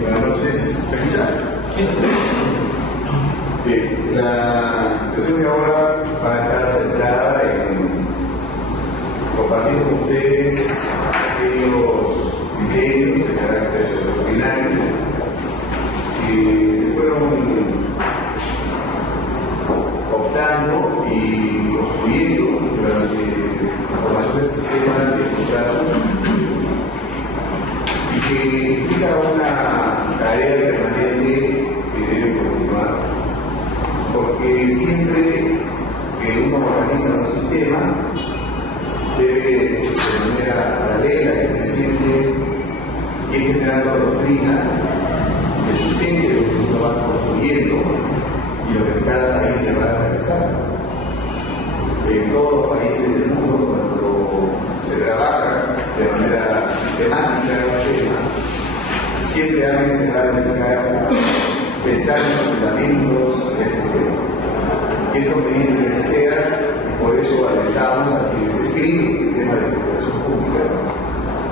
Buenas noches, ¿se escucha? Bien, la sesión de ahora va a estar centrada en compartir con ustedes aquellos criterios de carácter doctrinario que se fueron optando y construyendo durante la formación del sistema de y que implica una tarea permanente que debe continuar, porque siempre que uno organiza un sistema debe de manera paralela y creciente ir generando doctrina que sustente lo que uno va construyendo y lo que cada país se va a realizar. En todos los países del mundo, cuando se trabaja de manera sistemática el tema, siempre alguien se va a dedicar a pensar en los fundamentos del sistema. Y es conveniente que se sea, y por eso alentamos a que se escriba el tema de la educación pública,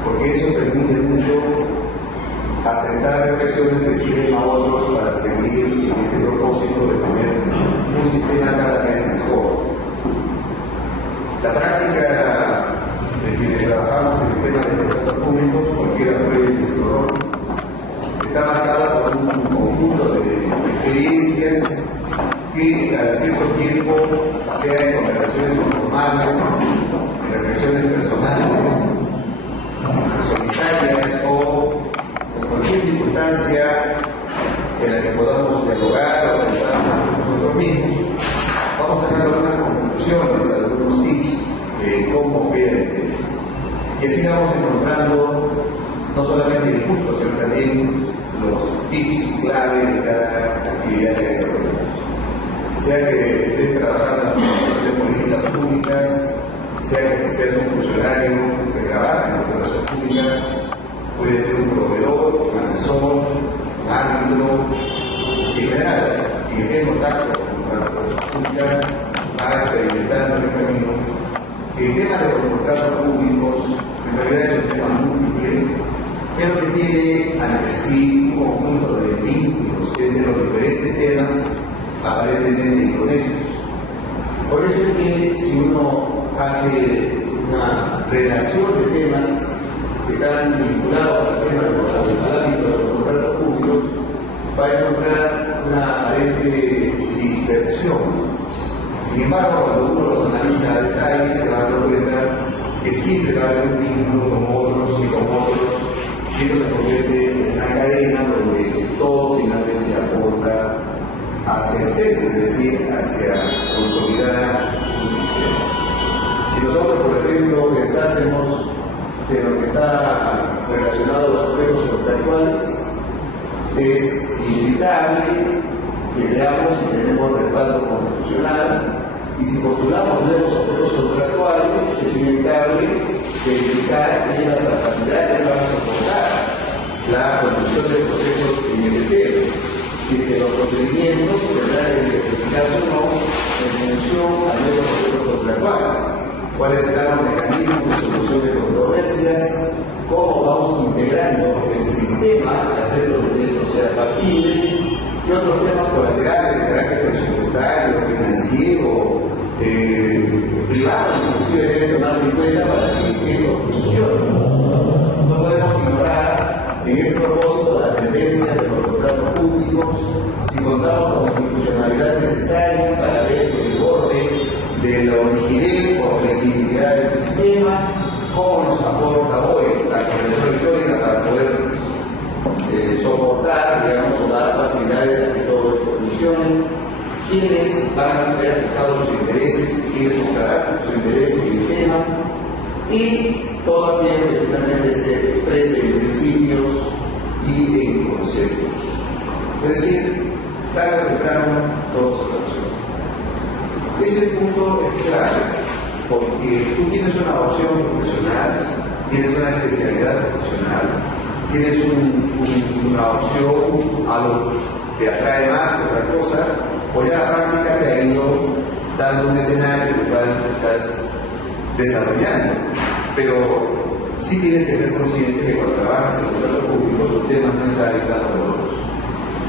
porque eso permite mucho asentar reflexiones que sirven a otros para seguir en este propósito de tener un sistema cada vez mejor. La práctica de quienes trabajamos en el tema de los sectores públicos, cualquiera fue nuestro rol, está marcada por un conjunto de experiencias que a cierto tiempo, sea en conversaciones formales, en reflexiones personales, solitarias o en cualquier circunstancia en la que podamos dialogar o pensar nosotros mismos, vamos a sacar algunas conclusiones, algunos tips de cómo opera el tema. Y así vamos encontrando no solamente el discurso, sino también los tips clave de cada actividad que desarrollamos. Sea que estés trabajando en políticas públicas, sea que seas un funcionario que trabaja en la educación pública, puede ser un proveedor, un asesor, un árbitro, en general, y que esté en contacto con la educación pública, va experimentando en el camino que el tema de los contratos públicos en realidad es un tema múltiple, pero que tiene ante sí un conjunto de vínculos entre los diferentes temas aparentemente inconexos. Por eso es que si uno hace una relación de temas que están vinculados al tema de los contratos públicos, va a encontrar una aparente dispersión. Sin embargo, cuando uno los analiza a detalle, se va a dar cuenta que siempre va a haber un vínculo con otros y con otros, y esto se convierte en una cadena donde todo finalmente aporta hacia el centro, es decir, hacia consolidar un sistema. Si nosotros, por ejemplo, pensásemos de lo que está relacionado a los aspectos contractuales, es inevitable que veamos si tenemos respaldo constitucional, y si postulamos nuevos aspectos contractuales, es inevitable verificar que las capacidades van a soportar la conducción de procesos inmediatos, si es que los procedimientos tendrán que identificarse o no en función a nuevos aspectos contractuales, cuáles serán los mecanismos de solución de controversias, cómo vamos integrando el sistema de hacerlo de que esto sea factible, y otros temas colaterales de carácter presupuestario, financiero, privado, inclusive debe tomarse en cuenta para que esto funcione. No podemos ignorar en ese propósito la tendencia de los contratos públicos si contamos con la institucionalidad necesaria para ver el borde de la rigidez o flexibilidad del sistema, cómo nos aporta hoy la comprensión histórica para poder soportar, digamos, o dar facilidades a que todo esto funcione, quiénes van a tener fijados sus intereses, quiénes buscarán sus intereses en el tema, y todo aquello que finalmente se exprese en principios y en conceptos. Es decir, tarde o temprano todo se relaciona. Ese punto es clave, porque tú tienes una opción profesional, tienes una especialidad profesional, tienes una opción a lo que atrae más que otra cosa, o ya la práctica te ha ido dando un escenario en el cual estás desarrollando. Pero sí tienes que ser consciente que cuando trabajas en contratos públicos los temas no están aislados de otros.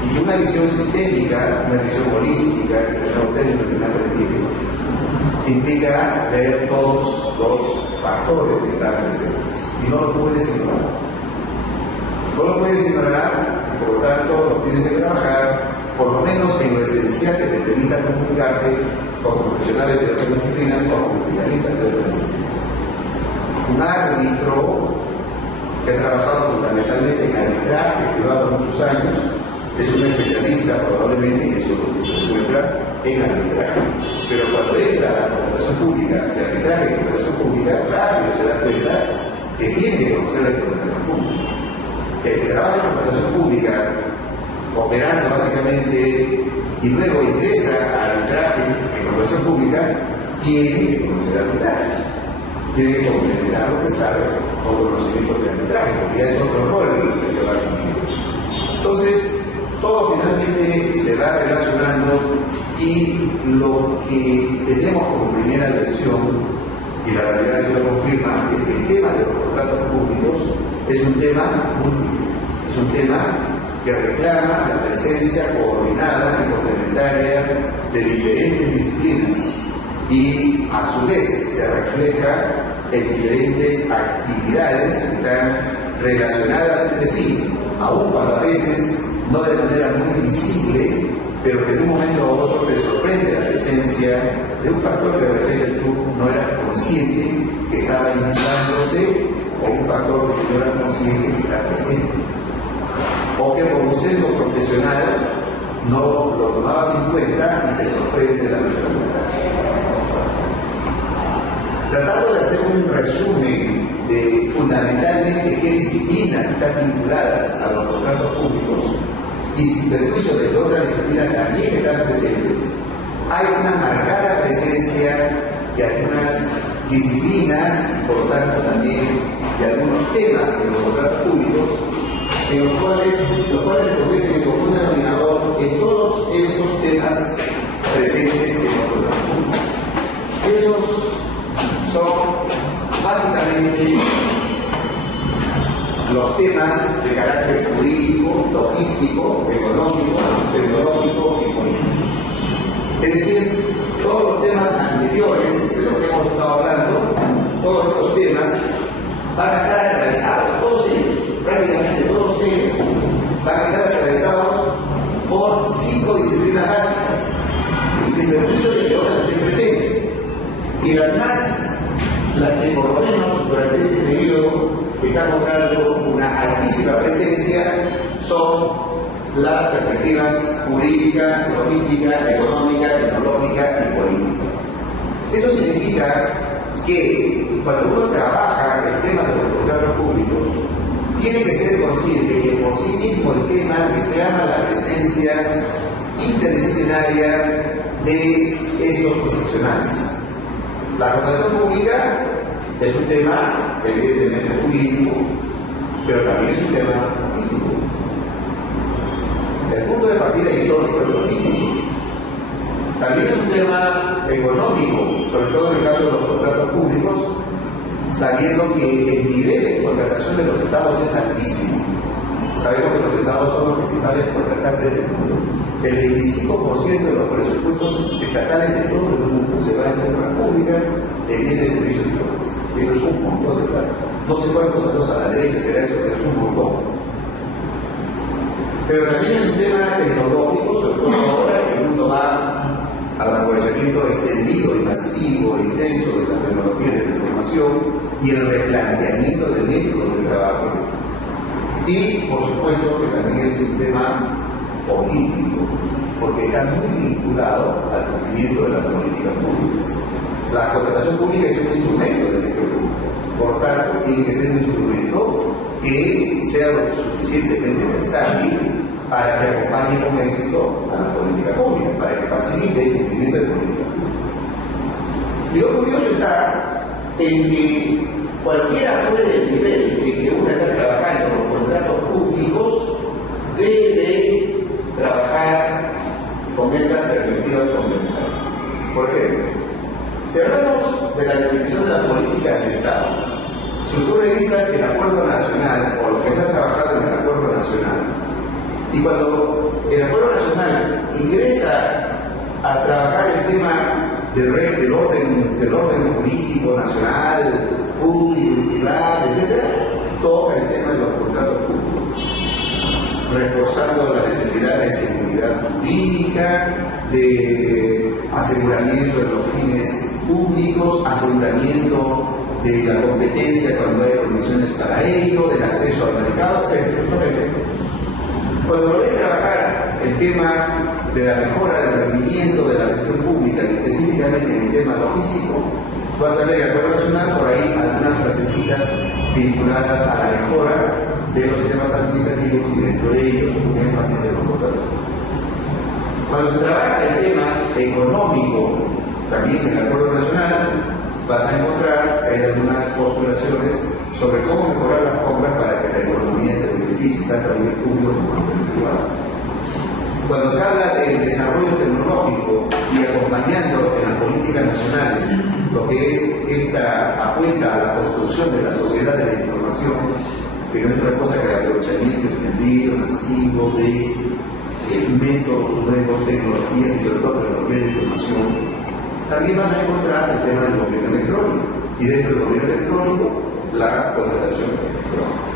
Y que una visión sistémica, una visión holística, que es el nuevo término que me ha aprendido, implica ver todos los factores que están presentes. Y no los puedes ignorar. No lo puedes ignorar, y por lo tanto lo tienes que trabajar, por lo menos en lo esencial que te permita comunicarte con profesionales de otras disciplinas o con especialistas de otras disciplinas. Un árbitro que ha trabajado fundamentalmente en arbitraje privado muchos años, es un especialista probablemente en eso que se encuentra en arbitraje. Pero cuando entra a la contratación pública, de arbitraje y contratación pública, rápido se da cuenta que tiene que conocer la contratación pública. El que trabaja en contratación pública, operando básicamente, y luego ingresa a arbitraje en contratación pública, tiene que conocer arbitraje. Tiene que complementar lo que sabe con conocimientos de arbitraje, porque ya es otro rol el que va a cumplir. Entonces, todo finalmente se va relacionando y lo que tenemos como primera versión, y la realidad se lo confirma, es que el tema de los contratos públicos es un tema múltiple, es un tema que reclama la presencia coordinada y complementaria de diferentes disciplinas y a su vez se refleja en diferentes actividades que están relacionadas entre sí, aun cuando a veces no de manera muy visible, pero que de un momento a otro te sorprende la presencia de un factor que de repente tú no eras consciente que estaba impulsándose, o un factor que no eras consciente que está presente, o que como sesgo profesional no lo tomabas en cuenta y te sorprende la responsabilidad. Tratando de hacer un resumen de fundamentalmente qué disciplinas están vinculadas a los contratos públicos y sin perjuicio de que otras disciplinas también están presentes, hay una marcada presencia de algunas disciplinas y por lo tanto también de algunos temas en los contratos públicos en los cuales se convierten en común denominador en todos estos temas presentes en los contratos públicos. Esos son básicamente los temas de carácter jurídico, logístico, económico, tecnológico y político. Es decir, todos los temas anteriores de los que hemos estado hablando, todos estos temas van a estar atravesados, todos ellos, prácticamente todos ellos, van a estar atravesados por 5 disciplinas básicas, sin perjuicio de que otras estén presentes. Y las que por lo menos durante este periodo están mostrando una altísima presencia son las perspectivas jurídica, logística, económica, tecnológica y política. Esto significa que cuando uno trabaja el tema de los contratos públicos, tiene que ser consciente que por sí mismo el tema reclama la presencia interdisciplinaria de estos profesionales. La contratación pública es un tema evidentemente jurídico, pero también es un tema logístico. El punto de partida histórico es logístico. También es un tema económico, sobre todo en el caso de los contratos públicos, sabiendo que el nivel de contratación de los estados es altísimo. Sabemos que los estados son los principales contratantes del mundo. El 25% de los presupuestos estatales de todo el mundo se van en obras públicas, de bienes, servicios y cosas. Eso es un montón de plata. No sé cuántos años a la derecha será eso, pero es un montón. Pero también es un tema tecnológico, sobre todo ahora que el mundo va al aprovechamiento extendido y masivo e intenso de las tecnologías de la información y el replanteamiento del método del trabajo. Y, por supuesto, que también es un tema político, porque está muy vinculado al cumplimiento de las políticas públicas. La contratación pública es un instrumento de gestión pública, por tanto, tiene que ser un instrumento que sea lo suficientemente versátil para que acompañe con éxito a la política pública, para que facilite el cumplimiento de políticas públicas. Y lo curioso está en que cualquiera fuera el nivel en que uno está trabajando con contratos públicos, debe trabajar con estas perspectivas complementarias. Por ejemplo, si hablamos de la definición de las políticas de Estado, si tú revisas nacional o lo que se ha trabajado en el acuerdo nacional. Y cuando el acuerdo nacional ingresa a trabajar el tema del orden jurídico nacional, público y privado, etc., toca el tema de los contratos públicos, reforzando la necesidad de seguridad jurídica, de aseguramiento de los fines públicos, aseguramiento de la competencia cuando hay condiciones para ello, del acceso al mercado, etc. Cuando lo ves trabajar el tema de la mejora del rendimiento de la gestión pública, y específicamente en el tema logístico, vas a ver el acuerdo nacional por ahí algunas frasecitas vinculadas a la mejora de los sistemas administrativos y dentro de ellos un énfasis en los contratos. Cuando se trabaja el tema económico, también en el acuerdo nacional, vas a encontrar que hay algunas postulaciones sobre cómo mejorar las compras para que la economía se beneficie tanto a nivel público como a nivel privado. Cuando se habla del desarrollo tecnológico y acompañando en las políticas nacionales lo que es esta apuesta a la construcción de la sociedad de la información, que no es otra cosa que el aprovechamiento extendido, masivo de métodos, nuevas tecnologías y sobre todo tecnología de información, también vas a encontrar el tema del gobierno electrónico y dentro del gobierno electrónico la contratación electrónica.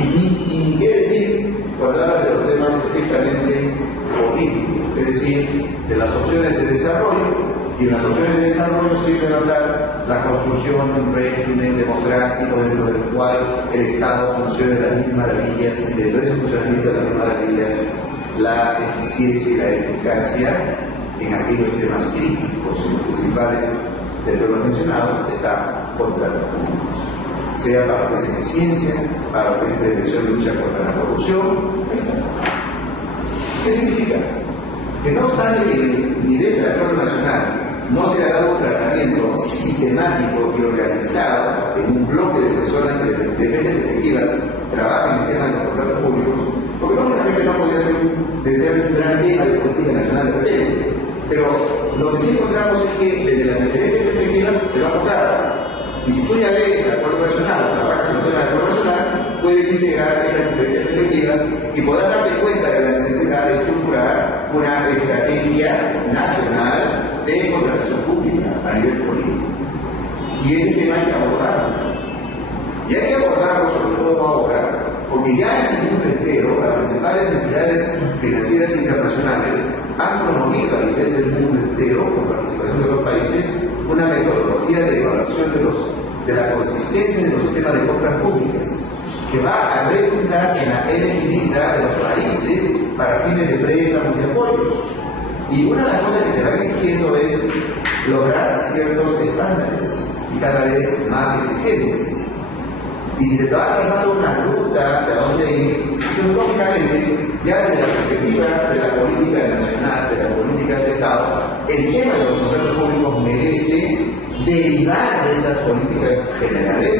Y qué decir cuando hablas de los temas estrictamente políticos, es decir, de las opciones de desarrollo, y en las opciones de desarrollo siempre va a estar la construcción de un régimen democrático dentro del cual el Estado funcione de las mismas maravillas y dentro de ese funcionamiento de las mismas maravillas la eficiencia y la eficacia en aquellos temas críticos y los principales dentro de los mencionados está contratos públicos, sea para lo que es eficiencia, para lo que es prevención y lucha contra la corrupción, etc. ¿Qué significa? Que no obstante que el nivel del acuerdo nacional no se ha dado un tratamiento sistemático y organizado en un bloque de personas que de diferentes perspectivas trabajan en el tema de los contratos públicos, porque lógicamente no podría ser un gran tema de política nacional de repente. Pero lo que sí encontramos es que desde las diferentes perspectivas se va a tocar. Y si tú ya lees el acuerdo nacional o trabajas en el tema del acuerdo nacional, puedes integrar esas diferentes perspectivas y podrás darte cuenta de la necesidad de estructurar una estrategia nacional de contratación pública a nivel político. Y ese tema hay que abordarlo. Y hay que abordarlo sobre todo ahora, porque ya en el mundo entero las principales entidades financieras internacionales han promovido a nivel del mundo entero, con participación de los países, una metodología de evaluación de la consistencia de los sistemas de compras públicas, que va a redundar en la elegibilidad de los países para fines de préstamos y apoyos. Y una de las cosas que te va exigiendo es lograr ciertos estándares y cada vez más exigentes. Y si te vas trazando una ruta de a dónde ir, pues lógicamente, ya desde la perspectiva de la política nacional, de la política de Estado, el tema de los contratos públicos merece derivar de esas políticas generales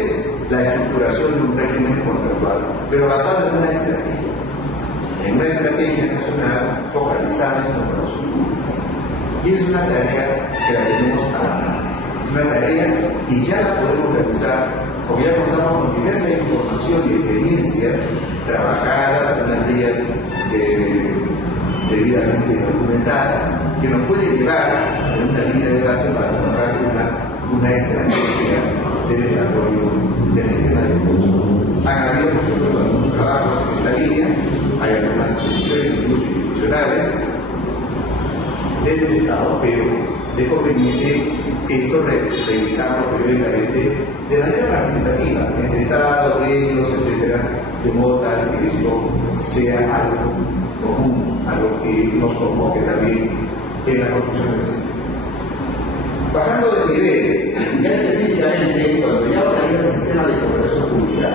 la estructuración de un régimen contractual, pero basado en una estrategia nacional focalizada en los contratos públicos. Y es una tarea que la tenemos a la mano, una tarea que ya la podemos realizar. Porque ya contamos con diversa información y experiencias trabajadas, algunas de ellas debidamente documentadas, que nos puede llevar en una línea de base para trabajar una estrategia de desarrollo del sistema de negocios. Han habido, por ejemplo, algunos trabajos en esta línea, hay algunas decisiones institucionales desde el Estado, pero es conveniente esto revisarlo periódicamente de manera participativa, entre Estado, ellos, etcétera, de modo tal que esto sea algo común, algo que nos convoque también en la construcción del sistema. Bajando de nivel, ya específicamente, cuando ya organizas el sistema de contratación pública,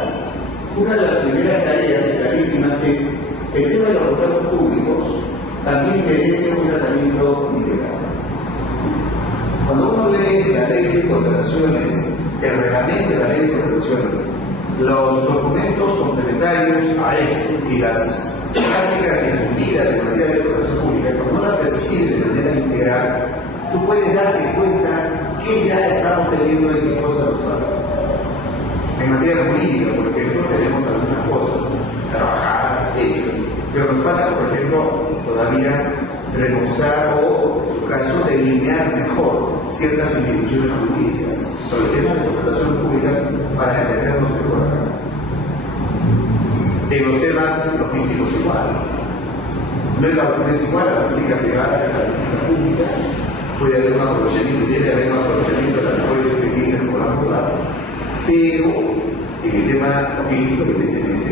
una de las primeras tareas clarísimas es el tema de los contratos públicos también merece un tratamiento integral. Cuando uno lee la ley de contrataciones, el reglamento de la ley de contrataciones, los documentos complementarios a esto y las prácticas difundidas en materia de contratación pública, cuando uno la percibe de manera integral, tú puedes darte cuenta que ya estamos teniendo en qué cosa nos trata. En materia jurídica, por ejemplo, reforzar o, en su caso, delinear mejor ciertas instituciones jurídicas sobre temas de contrataciones públicas para entendernos mejor acá. En los temas logísticos igual. No es igual la logística privada que la logística pública. Puede haber un aprovechamiento, debe haber un aprovechamiento de las mejores experiencias con la privada. Pero en el tema logístico, evidentemente,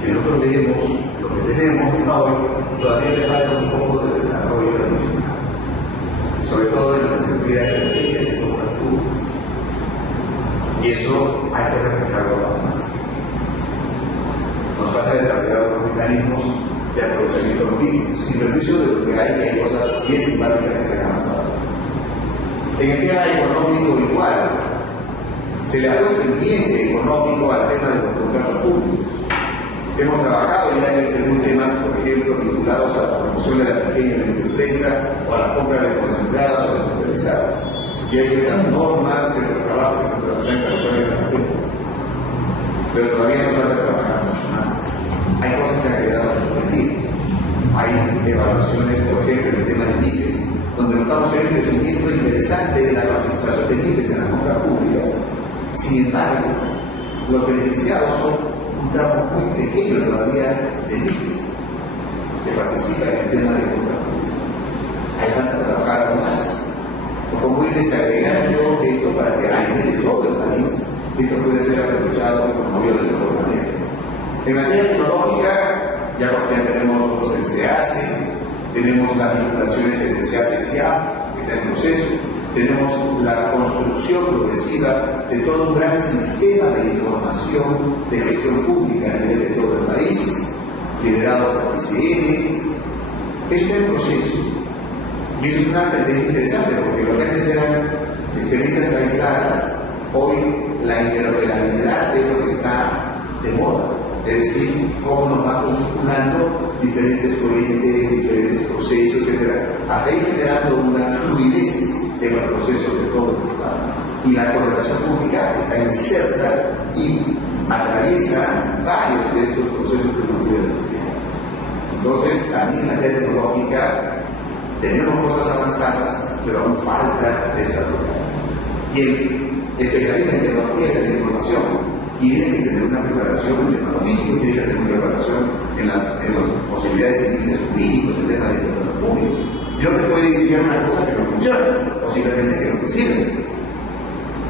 si nosotros leemos lo que tenemos hasta hoy, todavía le falta un poco de desarrollo adicional, sobre todo en las actividades estratégicas de compras públicas. Y eso hay que reflejarlo aún más. Nos falta desarrollar los mecanismos de aprovechamiento logístico, sin perjuicio de lo que hay cosas bien simpáticas que se han avanzado. En el tema económico igual, se le ha puesto pendiente económico al tema de los contratos públicos. Hemos trabajado ya en temas, por ejemplo, vinculados a la promoción de la pequeña y mediana empresa o a la compra de concentradas o descentralizadas. Y hay ciertas normas en los trabajos que se han realizado en la tiempo. Pero todavía nos falta trabajar mucho más. Hay cosas que han quedado suspendidas. Hay evaluaciones, por ejemplo, en el tema de MIPES, donde notamos que hay un crecimiento interesante de la participación de MIPES en las compras públicas. Sin embargo, los beneficiados son un tramo muy pequeño todavía de MIPES que participa en el tema de compras públicas. Hay falta trabajar aún más. O como ir desagregando esto para que a nivel de todo el país esto puede ser aprovechado y promovido de mejor manera. En materia tecnológica, ya tenemos los SEACE, tenemos las vinculaciones entre SEACE y SIAP, que está en proceso, tenemos la construcción progresiva de todo un gran sistema de información de gestión pública a nivel de todo el país, liderado por el ICM. Esto está en proceso. Y eso es una tendencia interesante, porque lo que antes eran experiencias aisladas, hoy la interoperabilidad es lo que está de moda. Es decir, cómo nos va vinculando diferentes corrientes, diferentes procesos, etc. Hasta ir generando una fluidez en los procesos de todo el Estado. Y la correlación pública está inserta y atraviesa varios de estos procesos que nos pueden decir. Entonces, también en la materia tecnológica tenemos cosas avanzadas, pero aún falta desarrollar. Y el especialista en tecnología de la información tiene que tener una preparación en tema logístico, tiene que tener una preparación en las posibilidades civiles jurídicos, en tema de control público. Si no, te puede diseñar una cosa que no funciona, o simplemente que no te sirve.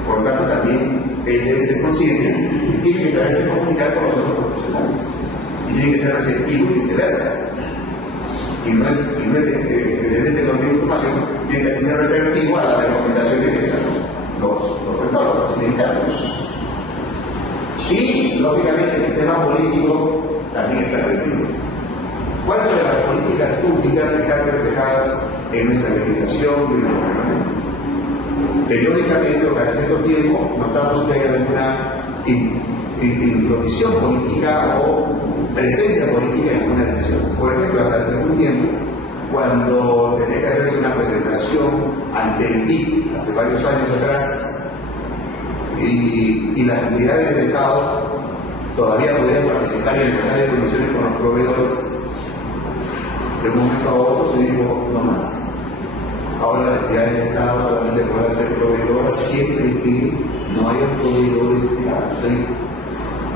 Por lo tanto, también él debe ser consciente y tiene que saberse comunicar con los otros profesionales. Y tiene que ser receptivo y viceversa. Y no es desde tecnología de información, tiene que ser receptivo a la recomendación que tengan los tecnólogos y militares. Y, lógicamente, el tema político también está creciendo. ¿Cuántas de las políticas públicas están reflejadas en nuestra legislación y en nuestro reglamento? Periódicamente o cada cierto tiempo notamos que hay alguna intromisión política o presencia política en alguna decisión. Por ejemplo, hasta hace algún tiempo, cuando tenía que hacerse una presentación ante el BIC, hace varios años atrás, y las entidades del Estado todavía podían participar en el canal de condiciones con los proveedores, de un momento a otro se dijo no más. Ahora las entidades del Estado solamente pueden ser proveedoras siempre que no haya proveedores privados.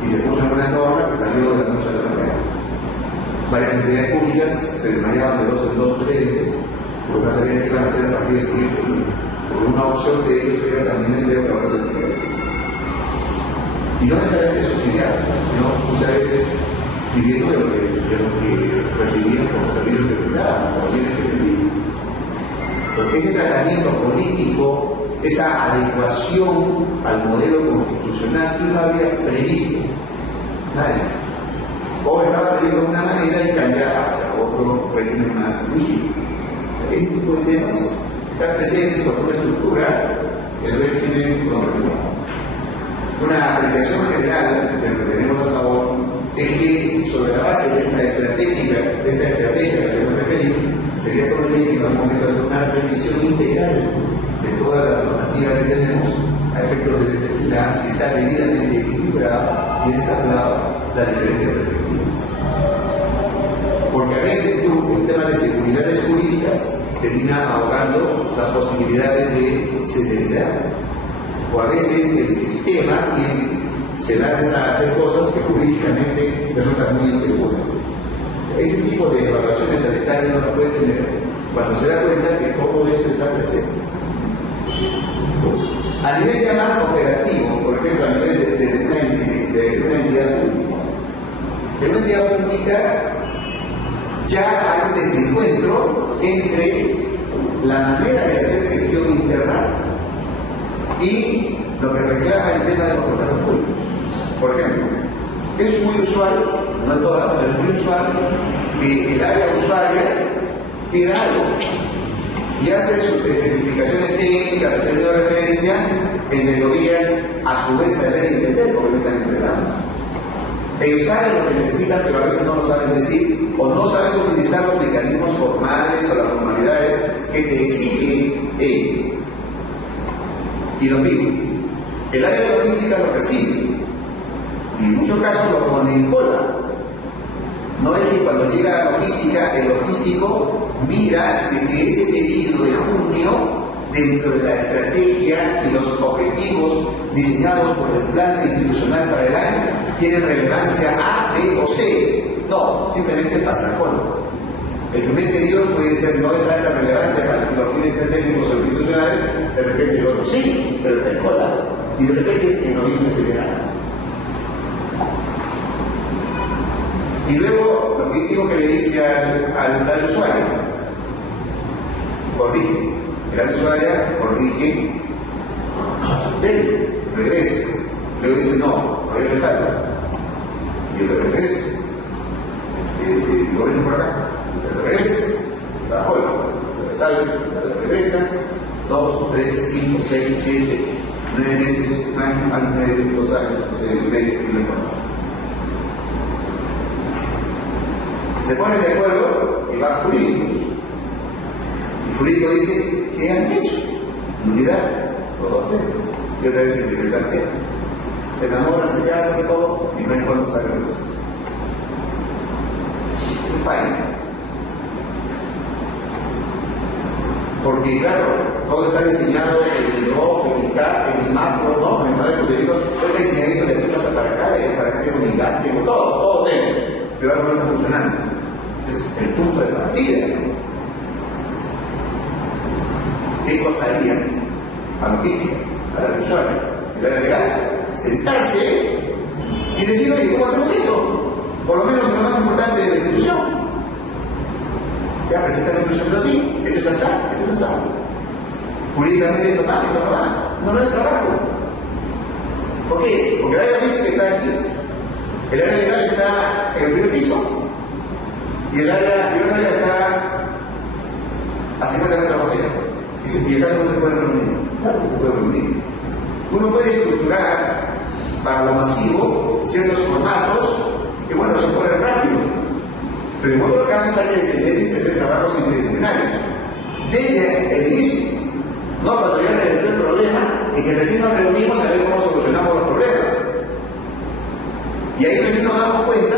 Y se puso en una norma que salió de la noche a la mañana. Varias entidades públicas se desmayaban de 2 en 2 presidentes, porque no sabían qué iban a hacer a partir del siguiente día. Porque una opción de ellos era también el de otras entidades. Y no necesariamente subsidiados, sino muchas veces viviendo de lo que recibían como servicios que brindaban, como bienes que brindaban. Porque ese tratamiento político, esa adecuación al modelo constitucional, ¿quién lo había previsto? Nadie. O estaba previsto de una manera y cambiaba hacia otro régimen más rígido. Este tipo de temas están presentes con una estructura del régimen norteamericano. Una apreciación general de lo que tenemos hasta ahora es que sobre la base de esta estrategia a la que me referí, sería conveniente que en algún momento hacer una revisión integral de todas las normativas que tenemos a efectos de determinar si está debidamente equilibrada y ensamblada las diferentes perspectivas. Porque a veces dices tú, el tema de seguridades jurídicas termina ahogando las posibilidades de celeridad. O a veces el sistema se lanza a hacer cosas que jurídicamente resultan muy inseguras. Ese tipo de evaluaciones al detalle no las puede tener cuando se da cuenta que todo esto está presente. A nivel ya más operativo, por ejemplo, a nivel de una entidad pública. En una entidad pública ya hay un desencuentro entre la manera de hacer gestión interna y lo que reclama el tema de los contratos públicos. Por ejemplo, es muy usual, no en todas, pero es muy usual que el área usuaria pida algo y hace sus especificaciones técnicas, de término de referencia, en melodías a su vez saber entender porque no están entrenando. Ellos saben lo que necesitan, pero a veces no lo saben decir o no saben utilizar los mecanismos formales o las formalidades que te exigen ellos. Y lo piden. El área de logística lo recibe y en muchos casos lo pone en cola. No es que cuando llega la logística, el logístico mira si es que ese pedido de junio, dentro de la estrategia y los objetivos diseñados por el plan institucional para el año, tiene relevancia A, B o C. No, simplemente pasa cola. El primer pedido puede ser no de tanta relevancia para los fines estratégicos o institucionales, de repente el otro sí, pero está en cola. Y de repente en noviembre se verá. Y luego, lo logístico que le dice al usuario, corrige. El área usuaria corrige, regresa. Luego dice, no, todavía le falta. Y él regresa. Lo ven por acá. Regresa. La cola. Sale, regresa. 2, 3, 5, 6, 7, 9 meses, un año, 9, 2 años, 6 meses, y no importa. Se ponen de acuerdo y va a jurídico. El jurídico dice, ¿qué han hecho? Nulidad, todo acepto. Y otra vez interpretar qué. Se enamoran, se casan y todo, y no hay cuándo sacar cosas. Es falla. Porque claro, todo está diseñado en el ROF, en el CAP, en el MAPRO, ¿no? En el modelo de procedimiento, todo está diseñadito de aquí pasa para acá, de para acá tengo mi GAP, tengo todo tengo. Pero ahora no está funcionando. Es el punto de partida. ¿Qué costaría a la logística, al usuario, al área legal, sentarse y decir, oye, ¿cómo hacemos esto? Por lo menos lo más importante de la institución. Ya presentan la institución así, esto es así, esto es así. Jurídicamente esto va, esto no va. No es trabajo. ¿Por qué? Porque el área logística está aquí. El área legal está en el primer piso. Y el área está a 50 metros más allá. Y el caso no se puede reunir. Claro que se puede reunir. Uno puede estructurar para lo masivo ciertos formatos que, bueno, se ponen rápido. Pero en otros casos hay que entender que hacer trabajos interdisciplinarios. Desde el inicio. No cuando ya resolvió el problema y que recién nos reunimos a ver cómo solucionamos los problemas. Y ahí recién nos damos cuenta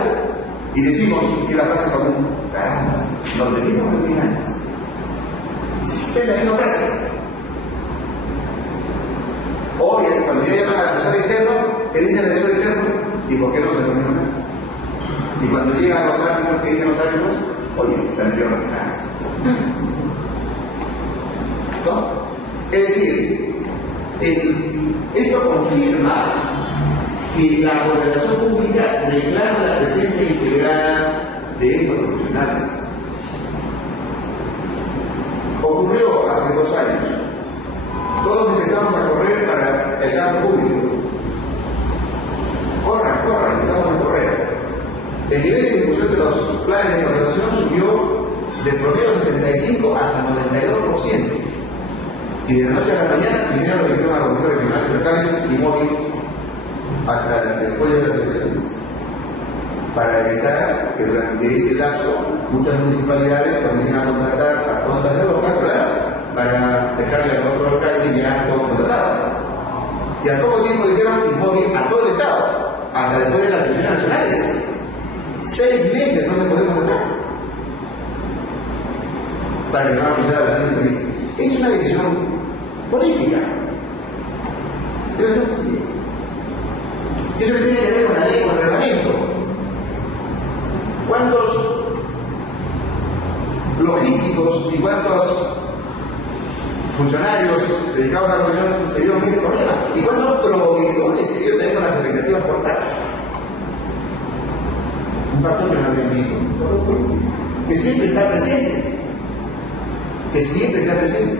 y decimos que la frase común, caramba, nos debimos reunir antes. Siempre es la misma frase. O bien, cuando ya llaman al asesor externo, ¿qué dice el asesor externo? ¿Y por qué no se reunieron antes? Y cuando llegan los árbitros, ¿qué dicen los árbitros? Oye, se han reunieron antes. ¿No? Es decir, esto confirma que la contratación pública reclama la presencia integrada de estos profesionales. Ocurrió hace 2 años. Todos empezamos a correr para el gasto público. Corran, empezamos a correr. El nivel de ejecución de los planes de contratación subió de promedio 65 hasta 92%. Y de la noche a la mañana, primero le dijeron a los gobiernos regionales locales y móvil hasta después de las elecciones. Para evitar que durante ese lapso muchas municipalidades comiencen a contratar a cuentas de local, ¿verdad? Para dejarle a otro local y ya todo contratado. Y al poco tiempo dijeron y móvil a todo el Estado, hasta después de las elecciones nacionales. 6 meses no se puede contratar. y cuántos funcionarios dedicados a la reunión se dieron ese problema? ¿Y cuántos proveedores se dieron también con las expectativas cortadas? Un factor que no había visto, que siempre está presente. Que siempre está presente.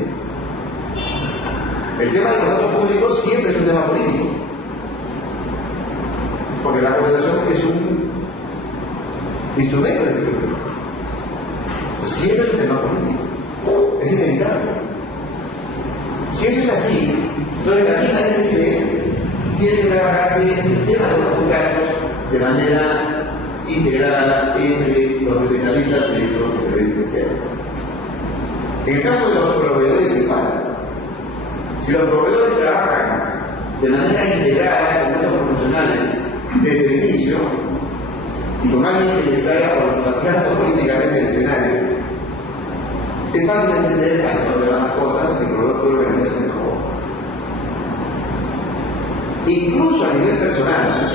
El tema del contrato público siempre es un tema político. Porque la contratación es un instrumento de político. Siempre es un tema político. Es inevitable. Si eso es así, entonces también a este nivel tiene que trabajarse el tema de los contratos de manera integrada entre los especialistas de los diferentes temas. En el caso de los proveedores igual. Si los proveedores trabajan de manera integrada con otros profesionales desde el inicio y con alguien que les traiga planteando políticamente el escenario, es fácil entender hacia dónde van las cosas y el proveedor puede organizarse mejor. Incluso a nivel personal,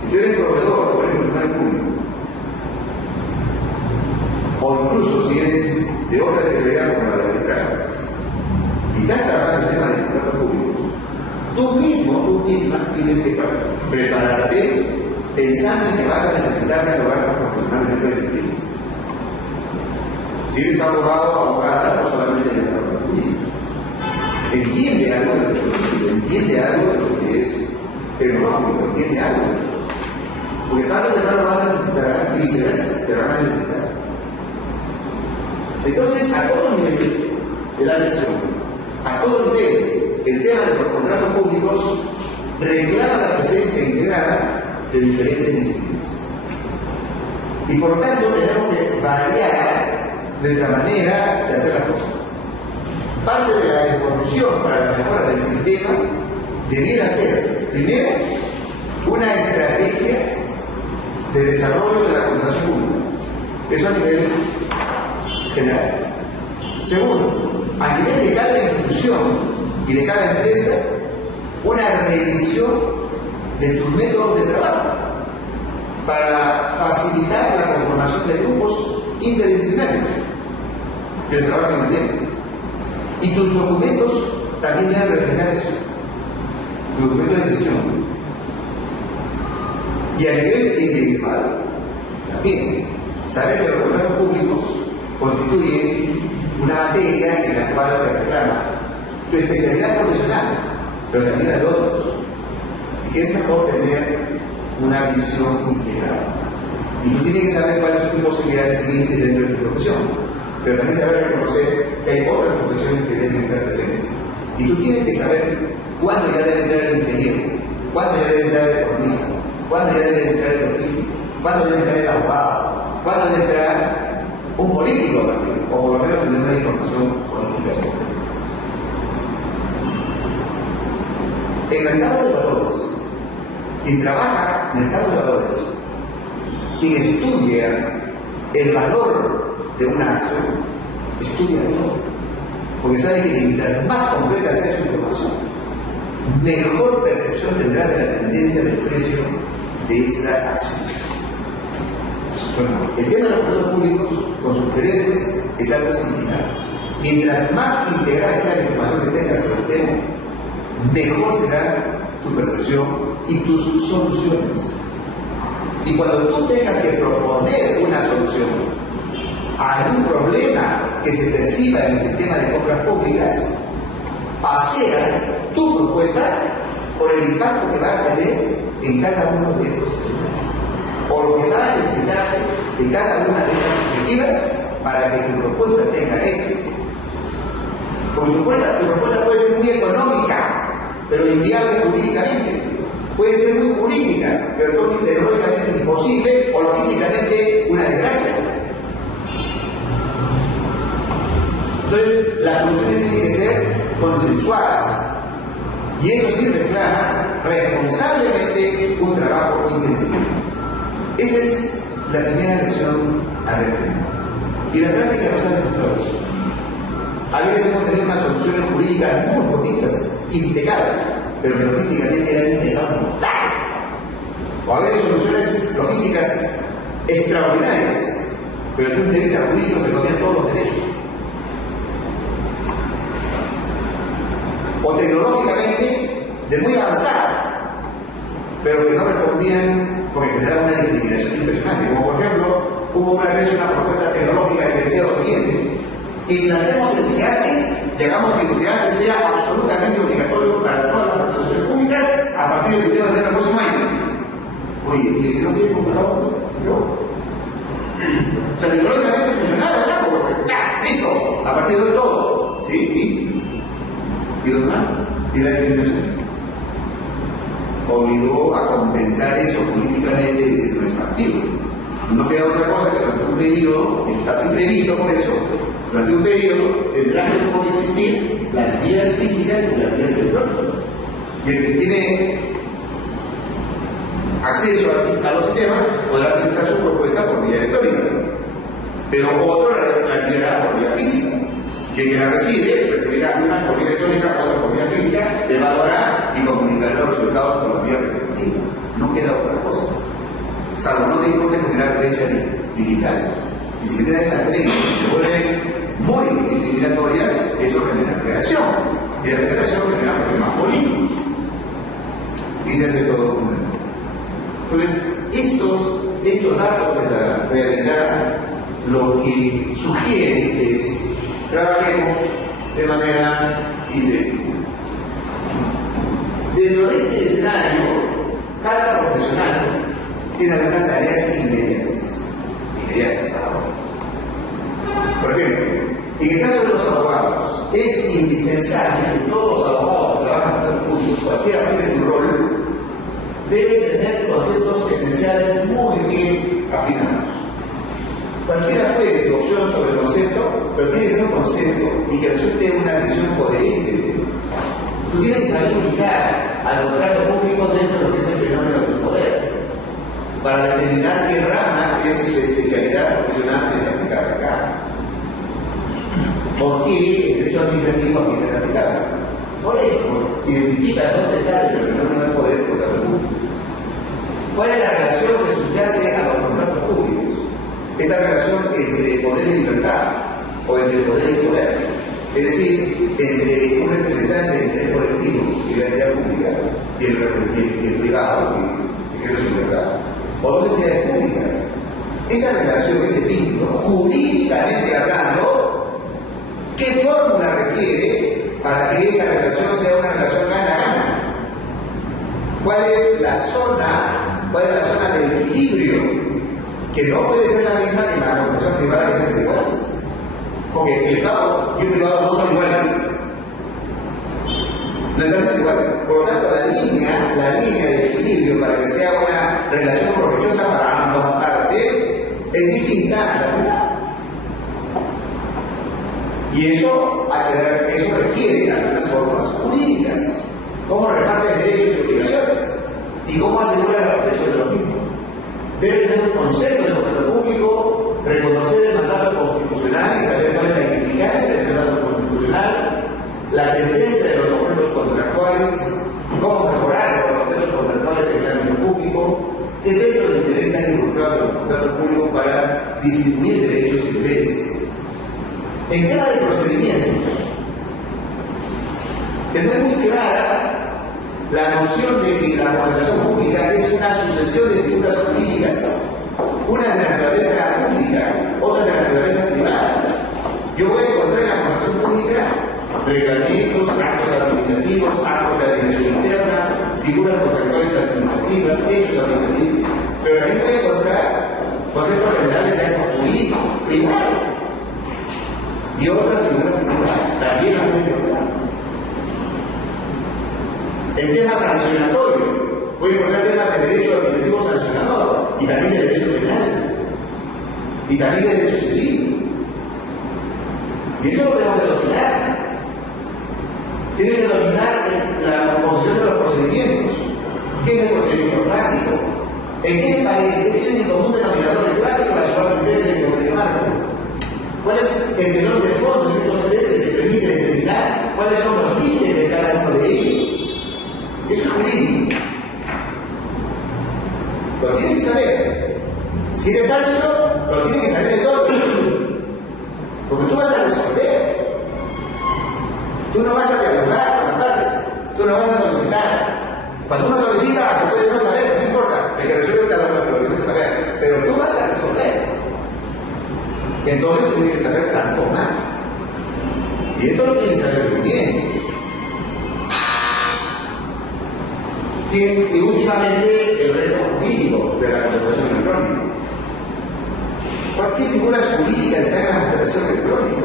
si tú eres proveedor o eres funcionario público, o incluso si eres de otra especialidad como la de arbitraje, y estás trabajando en el tema de contratos públicos, tú misma tienes que prepararte pensando en que vas a necesitar dialogar con profesionales de otras disciplinas. Si eres abogado o abogada, no solamente en el trabajo público. Entiende algo de lo que entiende algo de lo que es tecnológico, entiende algo. Porque tarde o temprano vas a necesitar y viceversa, te van a necesitar. Entonces, a todo nivel de la elección, a todo nivel, el tema de los contratos públicos reclama la presencia integrada de diferentes disciplinas. Y por lo tanto, tenemos que variar nuestra manera de hacer las cosas. Parte de la evolución para la mejora del sistema debiera ser, primero, una estrategia de desarrollo de la contratación pública. Eso a nivel general. Segundo, a nivel de cada institución y de cada empresa, una revisión de tus métodos de trabajo para facilitar la conformación de grupos interdisciplinarios que trabajan en tiempo. Y tus documentos también deben reflejar eso. Tu documento de gestión. Y a nivel individual, también, saber que los contratos públicos constituyen una materia en la cual se reclama tu especialidad profesional, pero también la de otros. Y que es mejor tener una visión integrada. Y tú tienes que saber cuáles son tus posibilidades siguientes dentro de tu profesión, pero también saber reconocer que hay otras profesiones que deben estar presentes. Y tú tienes que saber cuándo ya debe entrar el ingeniero, cuándo ya debe entrar el economista, cuándo ya debe entrar el logístico, cuándo debe entrar el abogado, cuándo debe entrar un político también, o por lo menos tener una información política. El mercado de valores, quien trabaja en el mercado de valores, quien estudia el valor de una acción, estudia todo, porque sabe que mientras más completa sea su información, mejor percepción tendrá de la tendencia del precio de esa acción. Bueno, el tema de los contratos públicos con sus intereses es algo similar. Mientras más integral sea la información que tengas sobre el tema, mejor será tu percepción y tus soluciones. Y cuando tú tengas que proponer una solución a algún problema que se perciba en el sistema de compras públicas, pasea tu propuesta por el impacto que va a tener en cada uno de estos temas, o lo que va a necesitarse de cada una de estas perspectivas para que tu propuesta tenga éxito. Porque tu propuesta puede ser muy económica, pero inviable jurídicamente. Puede ser muy política, pero tecnológicamente imposible o logísticamente una desgracia. Entonces, las soluciones tienen que ser consensuadas. Y eso sí reclama responsablemente un trabajo interdisciplinario. Esa es la primera lección a refrendar. Y la práctica nos ha demostrado eso. A veces hemos tenido unas soluciones jurídicas muy bonitas, impecables, pero que logísticamente eran impecables. O a veces soluciones logísticas extraordinarias, pero desde un punto de vista jurídico se conocían todos los derechos. O tecnológicamente de muy avanzada, pero que no respondían porque generaban una discriminación impresionante. Como por ejemplo, hubo una vez una propuesta tecnológica que decía lo siguiente: implantemos el SEACE, llegamos que el SEACE sea absolutamente obligatorio para todas las organizaciones públicas a partir del 1 de enero del próximo año. Oye, ¿y el que no quiere comprarlo? Yo. O sea, tecnológicamente funcionaba ya, porque ya, listo, a partir de hoy todo. ¿Sí? ¿Y los demás? ¿Y la discriminación? Obligó a compensar eso políticamente y decir no es factible. No queda otra cosa que durante un periodo, que está así previsto por eso, durante un periodo tendrá que coexistir las vías físicas y las vías electrónicas. Y el que tiene acceso a los sistemas podrá presentar su propuesta por vía electrónica, pero otro la enviará por vía física. Quien la recibe, recibirá una por vía electrónica, otra por vía física, evaluará y comunicará los resultados por la vía respectiva. No queda otra cosa. Salvo no te importa generar brechas digitales. Y si generas esas brechas se vuelven muy discriminatorias, eso genera reacción. Y la reacción genera problemas políticos. Y se hace todo un mundo. Entonces, estos datos de la realidad lo que sugieren es trabajemos de manera indebida. Dentro de este escenario, cada profesional tiene algunas tareas inmediatas para ahora. Por ejemplo, en el caso de los abogados, es indispensable que todos los abogados que trabajan en los públicos, cualquiera que tenga un rol, deben tener conceptos esenciales muy bien afinados. Cualquiera fue tu opción sobre el concepto, pero tiene que ser un concepto y que resulte una visión coherente. Tú tienes que saber ubicar al contrato público dentro de lo que es el fenómeno del poder, para determinar qué rama es la especialidad profesional que se aplica acá. ¿Por qué el derecho administrativo aquí se aplica? Por eso, identifica dónde está el fenómeno del poder contra el público. ¿Cuál es la relación que subyace a los contratos públicos? Esta relación entre poder y libertad, o entre poder y poder, es decir, entre un representante del interés colectivo y la entidad pública y el privado, que es su libertad, o dos entidades públicas. Esa relación, ese vínculo, jurídicamente hablando, ¿qué fórmula requiere para que esa relación sea una relación gana-gana? ¿Cuál es la zona de equilibrio? Que no puede ser la misma que la contratación privada que sean iguales. Porque el Estado y el privado no son iguales. No están iguales. Por lo tanto, la línea de equilibrio para que sea una relación provechosa para ambas partes es distinta a la privada. Y eso requiere algunas formas jurídicas. ¿Cómo reparten derechos y obligaciones? ¿Y cómo asegura la protección de los mismos? Debe tener un concepto del contrato público, reconocer el mandato constitucional y saber cuál es la implicancia del mandato constitucional, la tendencia de los documentos contractuales, cómo mejorar los documentos contractuales en el ámbito público, qué centros de interés están involucrados en los contratos públicos para distribuir derechos y deberes. En tema de procedimientos, tener muy clara la noción de que la contratación pública es una sucesión de figuras jurídicas, una de naturaleza pública, otra de naturaleza privada. Yo voy a encontrar en la contratación pública reglamentos, actos administrativos, actos de administración interna, figuras contractuales administrativas, hechos administrativos, pero también voy a encontrar conceptos generales de actos jurídicos privados y otras figuras privadas, también las voy a encontrar. En temas sancionatorios, voy a encontrar temas de derecho administrativo sancionador y también de derecho penal y también de derecho civil. Y eso lo tenemos que dominar. Tienes que dominar la composición de los procedimientos. ¿Qué es el procedimiento clásico? ¿En qué se parece? ¿Qué tienen en común denominador el clásico, la cual interesa y el marco? ¿Cuál es el telón de fondo de estos intereses que permite determinar cuáles son los límites de cada uno de ellos? Eso es jurídico. Lo tienes que saber. Si eres árbitro, lo tienes que saber de todo. Porque tú vas a resolver. Tú no vas a dialogar con las partes. Tú no vas a solicitar. Cuando uno solicita, se puede no saber, no importa. El que resuelve te lo que tienes que saber. Pero tú vas a resolver. Entonces tú tienes que saber tanto más. Y esto lo tienes que saber muy bien. Y últimamente el reto jurídico de la contratación electrónica. ¿Qué figuras jurídicas están en la contratación electrónica?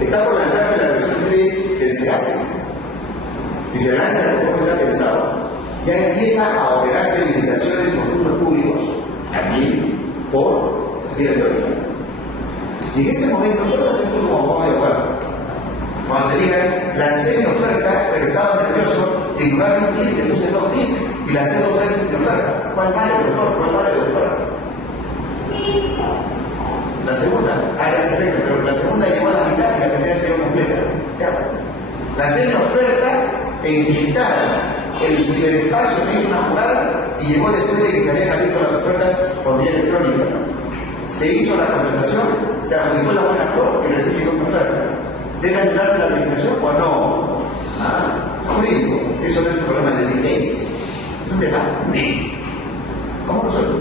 Está por lanzarse la versión 3 del SEACE. Si se lanza conforme está pensado, ya empieza a operarse licitaciones y concursos públicos aquí por vía electrónica. Y en ese momento todo va a ser como bomba de guarda. Cuando te digan, lancé mi oferta, pero estaba nervioso, en lugar de un clic, le puse 2 clics y lancé 2 veces mi oferta. ¿Cuál vale, doctor? ¿Cuál vale, doctor? La segunda, era perfecto, pero la segunda llegó a la mitad y la primera se quedó completa. Claro. Lancé mi oferta encriptada. El ciberespacio me hizo una jugada y llegó después de que se habían abierto las ofertas por vía electrónica. Se hizo la contratación, se adjudicó la buena actor y recibió una oferta. ¿Debe anularse la aplicación o no? Jurídico. Eso no es un problema de evidencia. Es un tema médico. ¿Cómo resuelvo?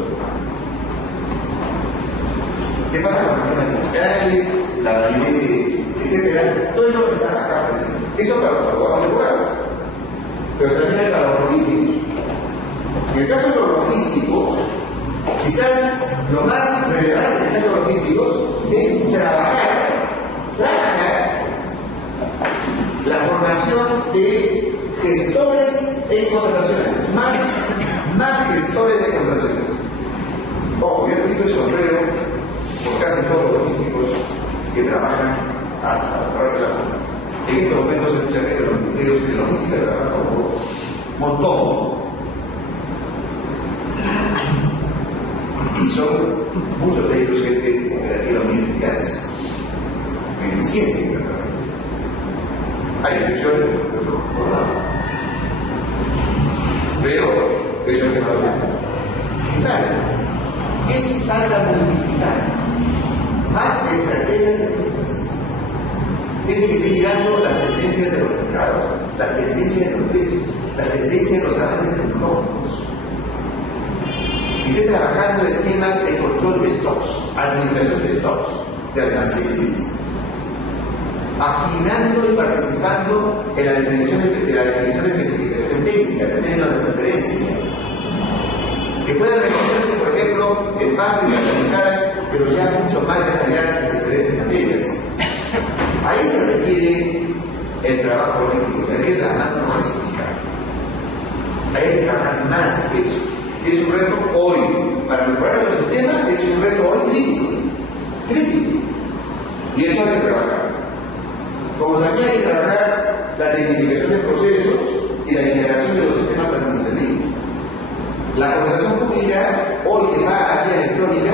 ¿Qué pasa con las normas digitales, la validez, etcétera? Todo eso está acá presente. Eso para los abogados de abogados. Pero también hay para los logísticos. En el caso de los logísticos, quizás lo más relevante en el caso de los logísticos es trabajar la formación de gestores en contrataciones, más gestores de contrataciones. Ojo, yo he el sombrero por casi todos los logísticos que trabajan a través de la fuerza. En estos momentos hay mucha gente de los ministerios de logística que trabajan como un montón. Y son muchos de ellos gente operativa muy eficaz, muy eficiente. Hay excepciones, pero eso es que va a hablar. Sin embargo, es falta multiplicar más estrategias de ventas. Tiene que estar mirando las tendencias de los mercados, las tendencias de los precios, las tendencias de los avances tecnológicos. Y esté trabajando esquemas de control de stocks, administración de stocks, de almacenes, afinando y participando en la definición de especificaciones técnicas, de términos de preferencia, que puedan reconocerse, por ejemplo, en bases actualizadas, pero ya mucho más detalladas en diferentes materias. Ahí se requiere el trabajo logístico, se requiere la mano logística. Hay que trabajar más que eso. Es un reto hoy, para mejorar los sistemas, es un reto hoy crítico. Y eso hay que trabajar. Como también hay que trabajar la tecnificación de procesos y la integración de los sistemas administrativos. La contratación pública, hoy que va a vía electrónica,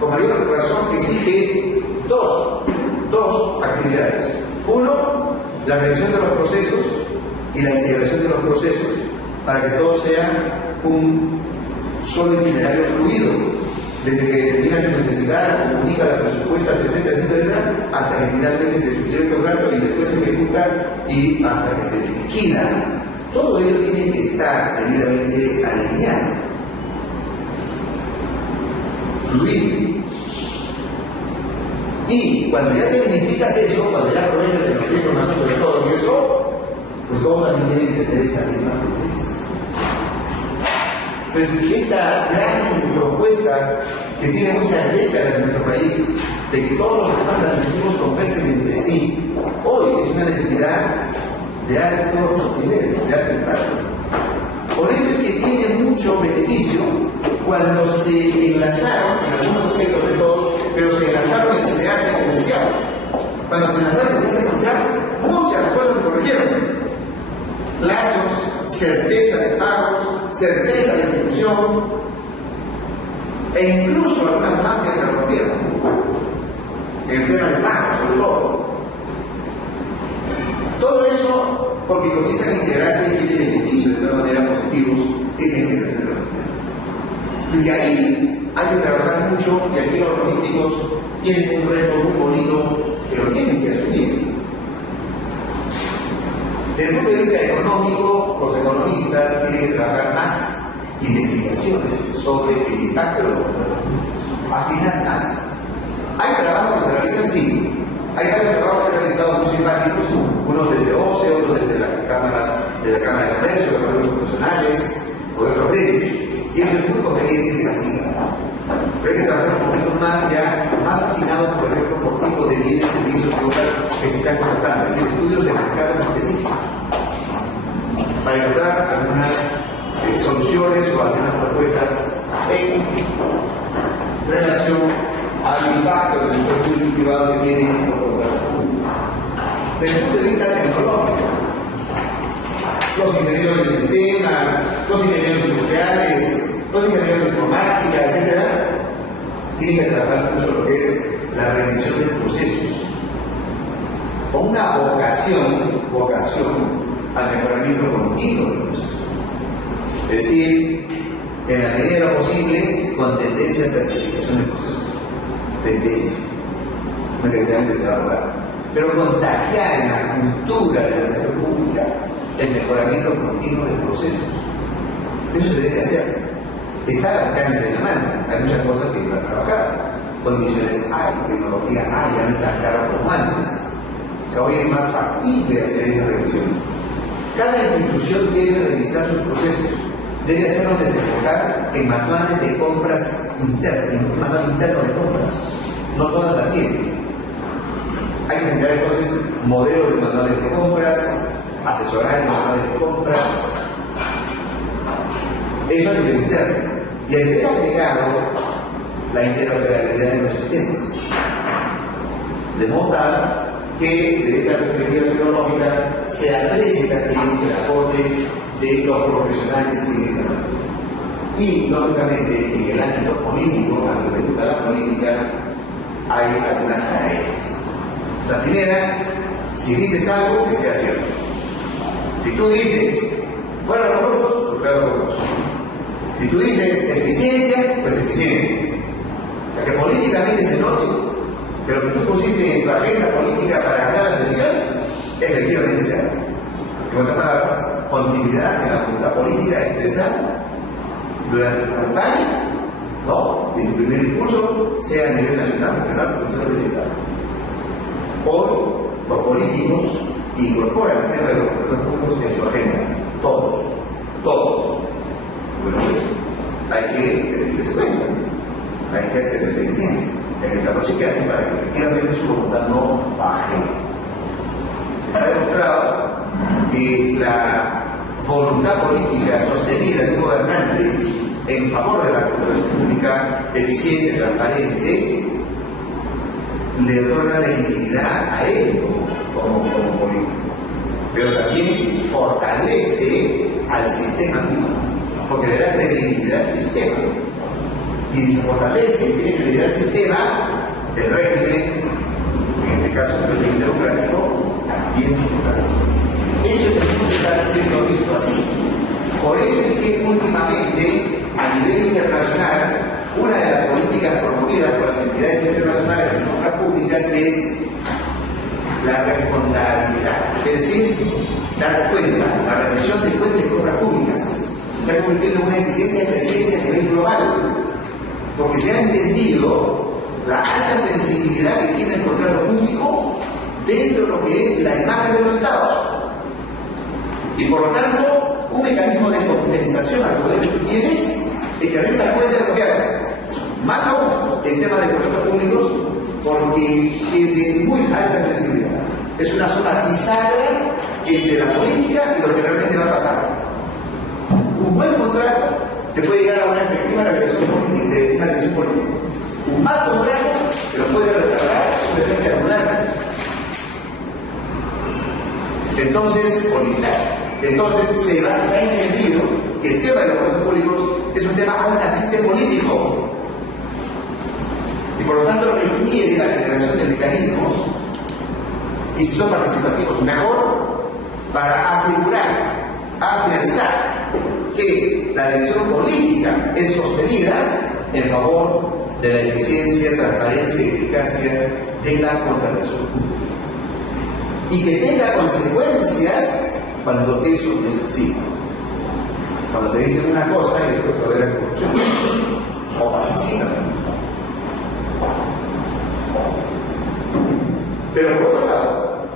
con mayor razón exige dos actividades. Uno, la revisión de los procesos y la integración de los procesos para que todo sea un solo itinerario fluido, desde que determina su necesidad, comunica las presupuestas, etcétera, hasta que finalmente se suscribe el contrato y después se ejecuta y hasta que se liquida. Todo ello tiene que estar debidamente alineado, fluido. Y cuando ya tecnificas eso, cuando ya aprovechas de la información sobre todo y eso, pues todo también tiene que tener esa misma fluidez. Entonces, esta gran propuesta que tiene muchas décadas en nuestro país, de que todos los sistemas administrativos conversen entre sí, hoy es una necesidad de altos niveles, de alto impacto. Por eso es que tiene mucho beneficio cuando se enlazaron, en algunos aspectos de todos, pero se enlazaron en el SEACE comercial. Cuando se enlazaron en el SEACE comercial, muchas cosas se corrigieron. Plazos, certeza de pagos, certeza de ejecución, e incluso algunas mafias se rompieron. En el tema del pago, sobre todo. Todo eso porque comienzan a integrarse y tiene beneficios de todas maneras positivos esa integración de los sistemas. Y ahí hay que trabajar mucho, y aquí los logísticos tienen un reto muy bonito que lo tienen que asumir. Desde el punto de vista económico, los economistas tienen que trabajar más investigaciones sobre el impacto de los comportamientos, afinar más. Hay trabajos que se realizan, sí. Hay varios trabajos que han realizado muy simpáticos, unos desde OCE, otros desde las cámaras de la Cámara de Comercio, de los profesionales, o de otros gremios. Y eso es muy conveniente que siga. Pero hay que trabajar un poquito más, ya más afinados, por ejemplo, por tipo de bienes, servicios que se están contratando, es decir, estudios de mercados específicos, para encontrar algunas soluciones o algunas propuestas en relación al impacto del sector público y privado que tiene en los contratos públicos. Desde el punto de vista tecnológico, los ingenieros de sistemas, los ingenieros industriales, los ingenieros de informática, etc., tienen que trabajar mucho lo que es la revisión de procesos, con una vocación al mejoramiento continuo del proceso. Es decir, en la medida de lo posible, con tendencia a certificación de procesos. Tendencia. No necesariamente se va a lograr. Pero contagiar en la cultura de la administración pública el mejoramiento continuo del proceso. Eso se debe hacer. Está al alcance de la mano. Hay muchas cosas que están trabajadas. Condiciones hay, tecnología hay, ya no es tan caro como antes. Que hoy es más factible hacer esas revisiones. Cada institución debe revisar sus procesos. Debe hacerlo desembocar en manuales de compras internos, en un manual interno de compras. No todas las tienen. Hay que generar entonces modelos de manuales de compras, asesorar en manuales de compras. Eso a nivel interno. Y al nivel agregado, la interoperabilidad de los sistemas. De modo tal que, desde esta perspectiva tecnológica, se aprecie también el aporte de los profesionales en esta materia. Y, lógicamente, en el ámbito político, a lo que gusta la política, hay algunas tareas. La primera, si dices algo, que sea cierto. Si tú dices, fuera los grupos, pues fuera los grupos. Si tú dices eficiencia, pues eficiencia. Para que políticamente se note que lo que tú pusiste en tu agenda política para ganar las elecciones, efectivamente se haga. En otras palabras, continuidad en la voluntad política expresada durante tu campaña, ¿no? De tu primer impulso, sea a nivel nacional, regional, provincial o distrital. Hoy, los políticos incorporan el tema de los proyectos públicos en su agenda. Todos. Bueno, pues, hay que pedirles cuenta, hay que hacerles seguimiento, hay que estarlo chequeando para que efectivamente su voluntad no baje. Está demostrado que la voluntad política sostenida de un gobernante en favor de la administración pública eficiente, transparente, le otorga legitimidad a él como político, pero también fortalece al sistema mismo, porque le da credibilidad al sistema. Y si fortalece y tiene credibilidad al sistema, el régimen, en este caso el régimen democrático, también se fortalece. Eso es lo que está siendo visto así. Por eso es que últimamente, a nivel internacional, una de las políticas promovidas por las entidades internacionales en compras públicas es la responsabilidad, es decir, dar cuenta, la rendición de cuentas en compras públicas. Se está convirtiendo en una exigencia creciente a nivel global, porque se ha entendido la alta sensibilidad que tiene el contrato público dentro de lo que es la imagen de los estados. Y por lo tanto, un mecanismo de compensación al poder que tú tienes es que rindas cuenta de lo que haces. Más aún en temas de proyectos públicos, porque es de muy alta sensibilidad. Es una zona bisagra entre la política y lo que realmente va a pasar. Un buen contrato te puede llegar a una efectiva realización política, de una decisión política. Un mal contrato te lo puede retardar o de repente anular. Entonces se ha entendido que el tema de los contratos públicos es un tema altamente político. Y por lo tanto lo que quiere la generación de mecanismos, y si son participativos, mejor, para asegurar, afianzar que la dirección política es sostenida en favor de la eficiencia, transparencia y eficacia de la contratación pública. Y que tenga consecuencias cuando eso no es así. Cuando te dicen una cosa y después te haber corrupción. O parecido. Pero por otro lado,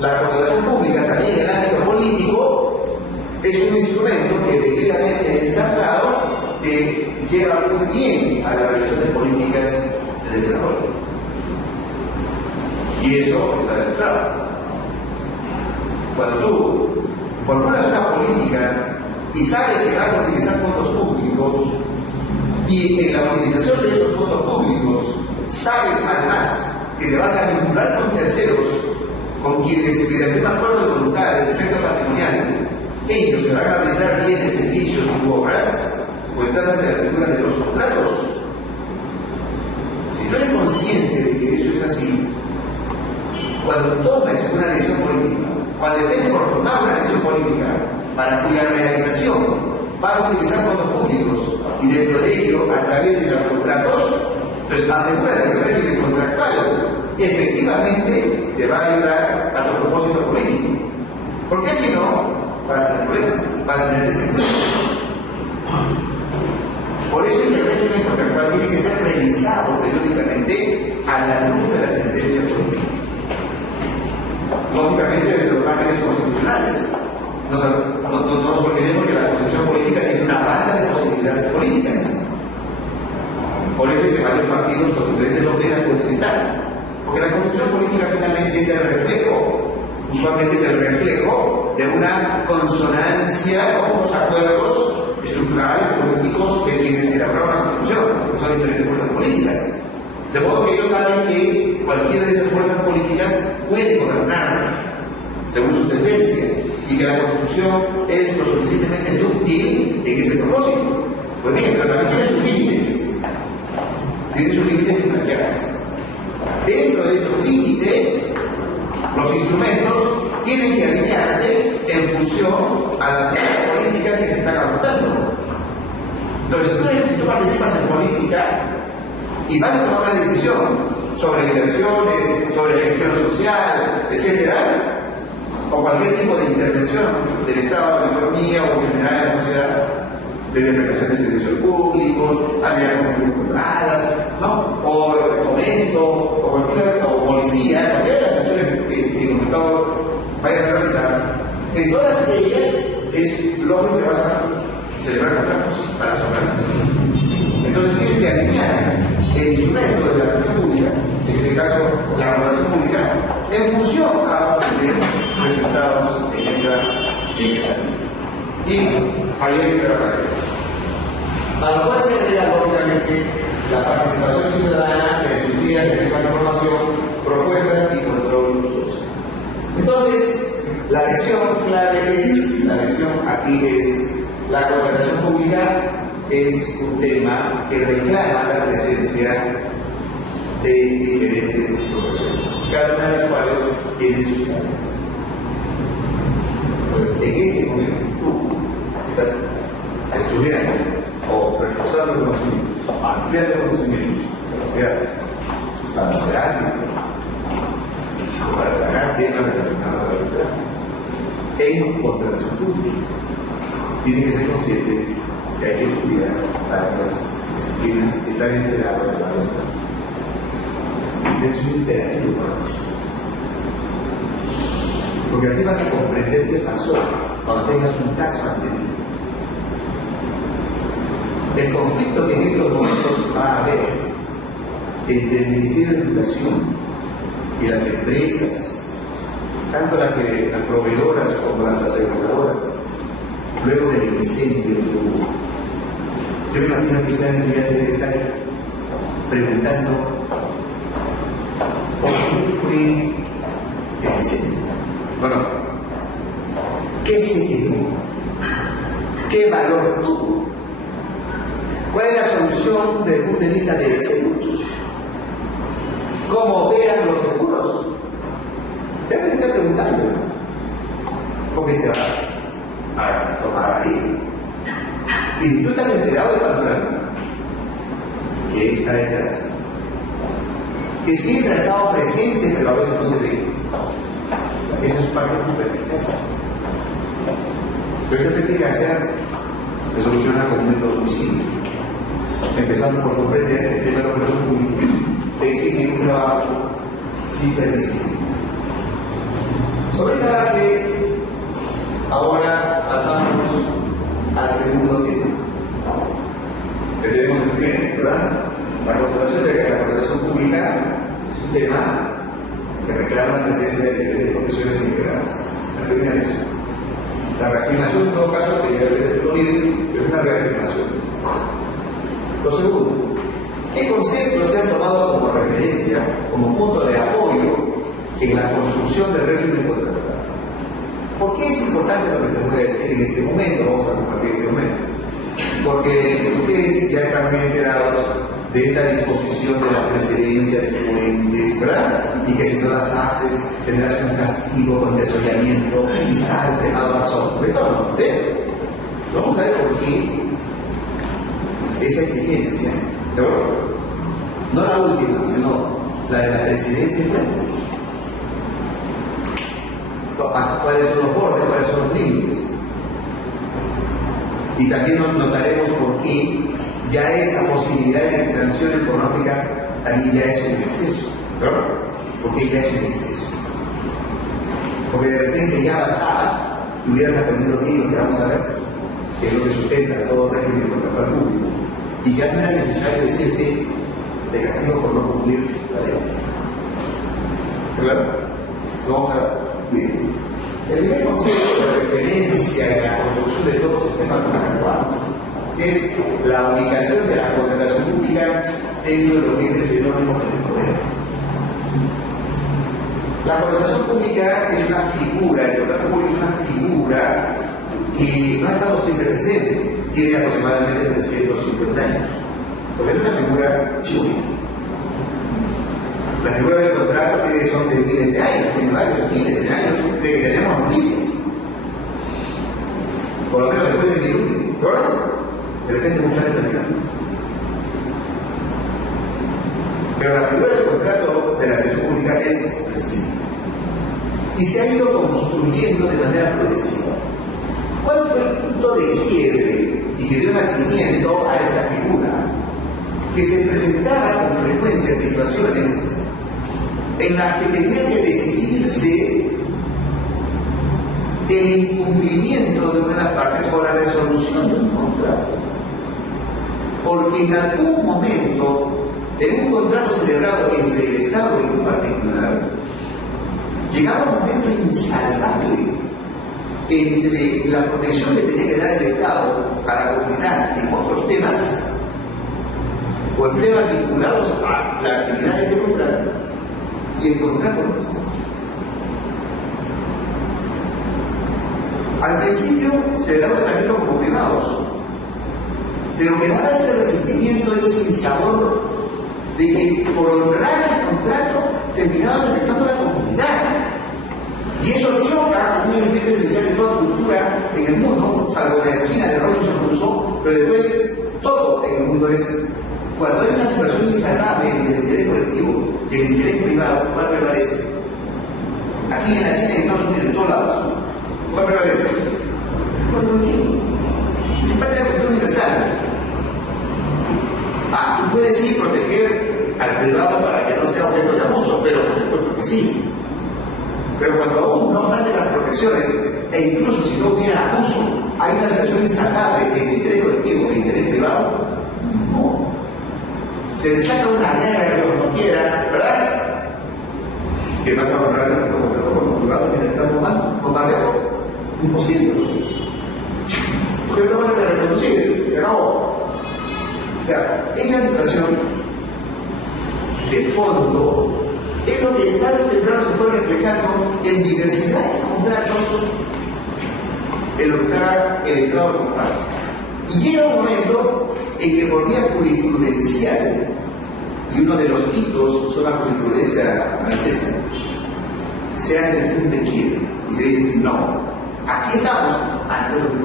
la contratación pública también en el ámbito político es un instrumento que debidamente ensamblado te lleva muy bien a la realización de políticas de desarrollo. Y eso está demostrado. Cuando tú formulas una política y sabes que vas a utilizar fondos públicos y en la utilización de esos fondos públicos sabes además que te vas a vincular con terceros, con quienes mediante un acuerdo de voluntades, de efecto patrimonial, ellos te van a brindar bienes, servicios u obras, pues estás ante la figura de los contratos. Si tú eres consciente de que eso es así, cuando tomes una decisión política, cuando estés por tomar una decisión política para cuya realización vas a utilizar fondos públicos y dentro de ello, a través de los contratos, pues asegura que el régimen contractual efectivamente te va a ayudar a tu propósito político. Porque si no, vas a tener problemas, vas a tener desempleo. Por eso el régimen contractual tiene que ser revisado periódicamente a la luz de la tendencia política. Lógicamente de los márgenes constitucionales. No nos olvidemos que la constitución política tiene una banda de posibilidades políticas. Por eso es que varios partidos con diferentes doctrinas pueden estar. Porque la constitución política finalmente es el reflejo, usualmente es el reflejo de una consonancia con los acuerdos estructurales, políticos de quienes elaboraron la constitución, que son diferentes fuerzas políticas. De modo que ellos saben que cualquiera de esas fuerzas políticas puede gobernar según su tendencia y que la constitución es lo suficientemente útil en ese propósito. Pues bien, pero también tiene sus límites. Tiene sus límites infranqueables. Dentro de esos límites, los instrumentos tienen que alinearse en función a las políticas que se están adoptando. Entonces, si tú participas en política y vas a tomar una decisión sobre inversiones, sobre gestión social, etcétera, o cualquier tipo de intervención del Estado en la economía o en general en la sociedad, desde prestación de servicios públicos, alianzas público-privadas, ¿no? O fomento, o cualquier, o policía, cualquiera de las funciones que el Estado vaya a realizar, en todas ellas es lógico que vas a celebrar contratos para su organización. Entonces tienes que alinear el instrumento de la administración pública, en este caso la administración pública, en función a obtener resultados en esa línea. Y ahí hay que trabajar. A lo cual se agrega lógicamente la participación ciudadana en sus vías de acceso a la información, propuestas y control social. Entonces, la lección clave es, la lección aquí es, la contratación pública es un tema que reclama la presencia de diferentes profesiones, cada una de las cuales tiene sus tareas. Pues en este momento tú estás estudiando o reforzando los conocimientos, ampliando los conocimientos, capacidades, para hacer algo, para trabajar bien relacionadas a la sociedad, en contratación pública. Tiene que ser consciente que hay que estudiar para las disciplinas que están enteradas de varias cosas. Es un imperativo para nosotros. Porque así vas a comprender qué pasó cuando tengas un caso ante ti. El conflicto que en estos momentos va a haber entre el Ministerio de Educación y las empresas, tanto las proveedoras como las aseguradoras, luego del incendio que hubo. Yo me imagino que esa entidad se debe estar preguntando ¿por qué fue el incendio? Bueno, ¿qué se quedó? ¿Qué valor tuvo? ¿Cuál es la solución desde el punto de vista de los seguros? ¿Cómo operan los seguros? Deben estar preguntando, porque te vas a tomar ahí. Y tú estás enterado de facturar. que está detrás, que siempre ha estado presente, pero a veces no se ve. Eso es parte de tu perspicacia. Pero esa perspicacia se soluciona con un método muy simple. Empezando por comprender que el tema de los recursos públicos te exige un trabajo interdisciplinario. Sobre esta base, ahora pasamos al segundo tema. Que tenemos el primero, ¿verdad? La contratación de la contratación pública es un tema que reclama la presencia de diferentes profesiones integradas. La primera es la reafirmación, en todo caso, que ya lo olvides, pero es una reafirmación. Lo segundo, ¿qué conceptos se han tomado como referencia, como punto de apoyo en la construcción del régimen contratado? ¿Por qué es importante lo que te voy a decir en este momento? Vamos a compartir este momento. Porque ustedes ya están muy enterados de esta disposición de la presidencia de fuentes, ¿verdad? Y que si no las haces tendrás un castigo con desollamiento y sal quemado al sol. ¿No? Vamos a ver por qué esa exigencia, ¿de acuerdo? No la última, sino la de la presidencia de fuentes. ¿Cuáles son los bordes? ¿Cuáles son los límites? Y también notaremos por qué ya esa posibilidad de sanción económica también ya es un exceso, ¿verdad? Porque ya es un exceso. Porque de repente ya bastabas y hubieras aprendido bien lo que vamos a ver, que es lo que sustenta todo régimen contractual público, y ya no era necesario decirte de castigo por no cumplir la ley. ¿Claro? Vamos a ver. El primer concepto de referencia en la construcción de todo sistema contractual es la ubicación de la contratación pública dentro de lo que es el fenómeno del poder. La contratación pública es una figura, el contrato público es una figura que no ha estado siempre presente, tiene aproximadamente 350 años, porque es una figura chiquita. La figura del contrato son de miles de años, tiene varios miles de años, de que tenemos noticias. Por lo menos después de diluvio, ¿verdad? De repente muchas veces terminando. Pero la figura del contrato de la administración pública es reciente. Y se ha ido construyendo de manera progresiva. ¿Cuál fue el punto de quiebre y que dio nacimiento a esta figura? Que se presentaba con frecuencia en situaciones en las que tenía que decidirse el incumplimiento de una de las partes o la resolución de un contrato. Porque en algún momento, en un contrato celebrado entre el Estado y un particular, llegaba un momento insalvable entre la protección que tenía que dar el Estado a la comunidad en otros temas, o en temas vinculados a la actividad de este contrato, y el contrato no está. Al principio se le daba tratamiento como privados, pero me daba ese resentimiento, ese sinsabor de que por honrar el contrato terminabas afectando a la comunidad. Y eso choca con un elemento esencial de toda cultura en el mundo, salvo la esquina de Robinson Crusoe, pero después todo en el mundo es, cuando hay una situación insalvable entre el interés colectivo y el interés privado, ¿cuál prevalece? Aquí en la China y en Estados Unidos, en todos lados, ¿cuál prevalece? El colectivo. Es parte de la cultura universal. Tú puedes sí proteger al privado para que no sea objeto de abuso, pero por supuesto que sí. Pero cuando aún no falten las protecciones, e incluso si no hubiera abuso, hay una situación insalvable entre interés colectivo e interés privado, no. Se le saca una guerra que Dios no quiera, ¿verdad? ¿Qué pasa con los privados que están bombardeando? Imposible. Porque no van a reproducir, se acabó. O sea, esa situación de fondo es lo que tarde o temprano se fue reflejando en diversidad de contratos en lo que está el Estado total. Y llega un momento en que por vía jurisprudencial, y uno de los hitos son la jurisprudencia francesa, se hace el punto de quiebre y se dice, no, aquí estamos ante lo que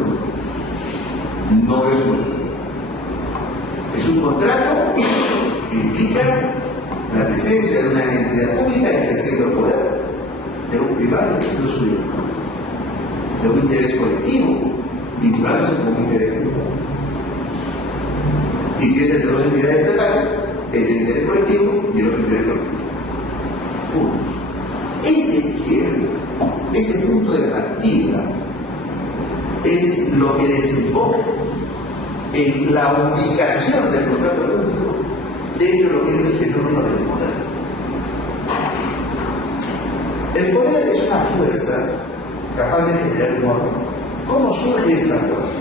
no es bueno. Es un contrato que implica la presencia de una entidad pública ejerciendo el poder, de un privado ejerciendo su libertad, de un interés colectivo vinculándose con un interés privado. Y si es entre dos entidades estatales, el interés colectivo y el otro interés colectivo. Ese quiebre, ese punto de partida, es lo que desemboca en la ubicación del contrato público dentro de lo que es el fenómeno del poder. El poder es una fuerza capaz de generar un orden. ¿Cómo surge esta fuerza?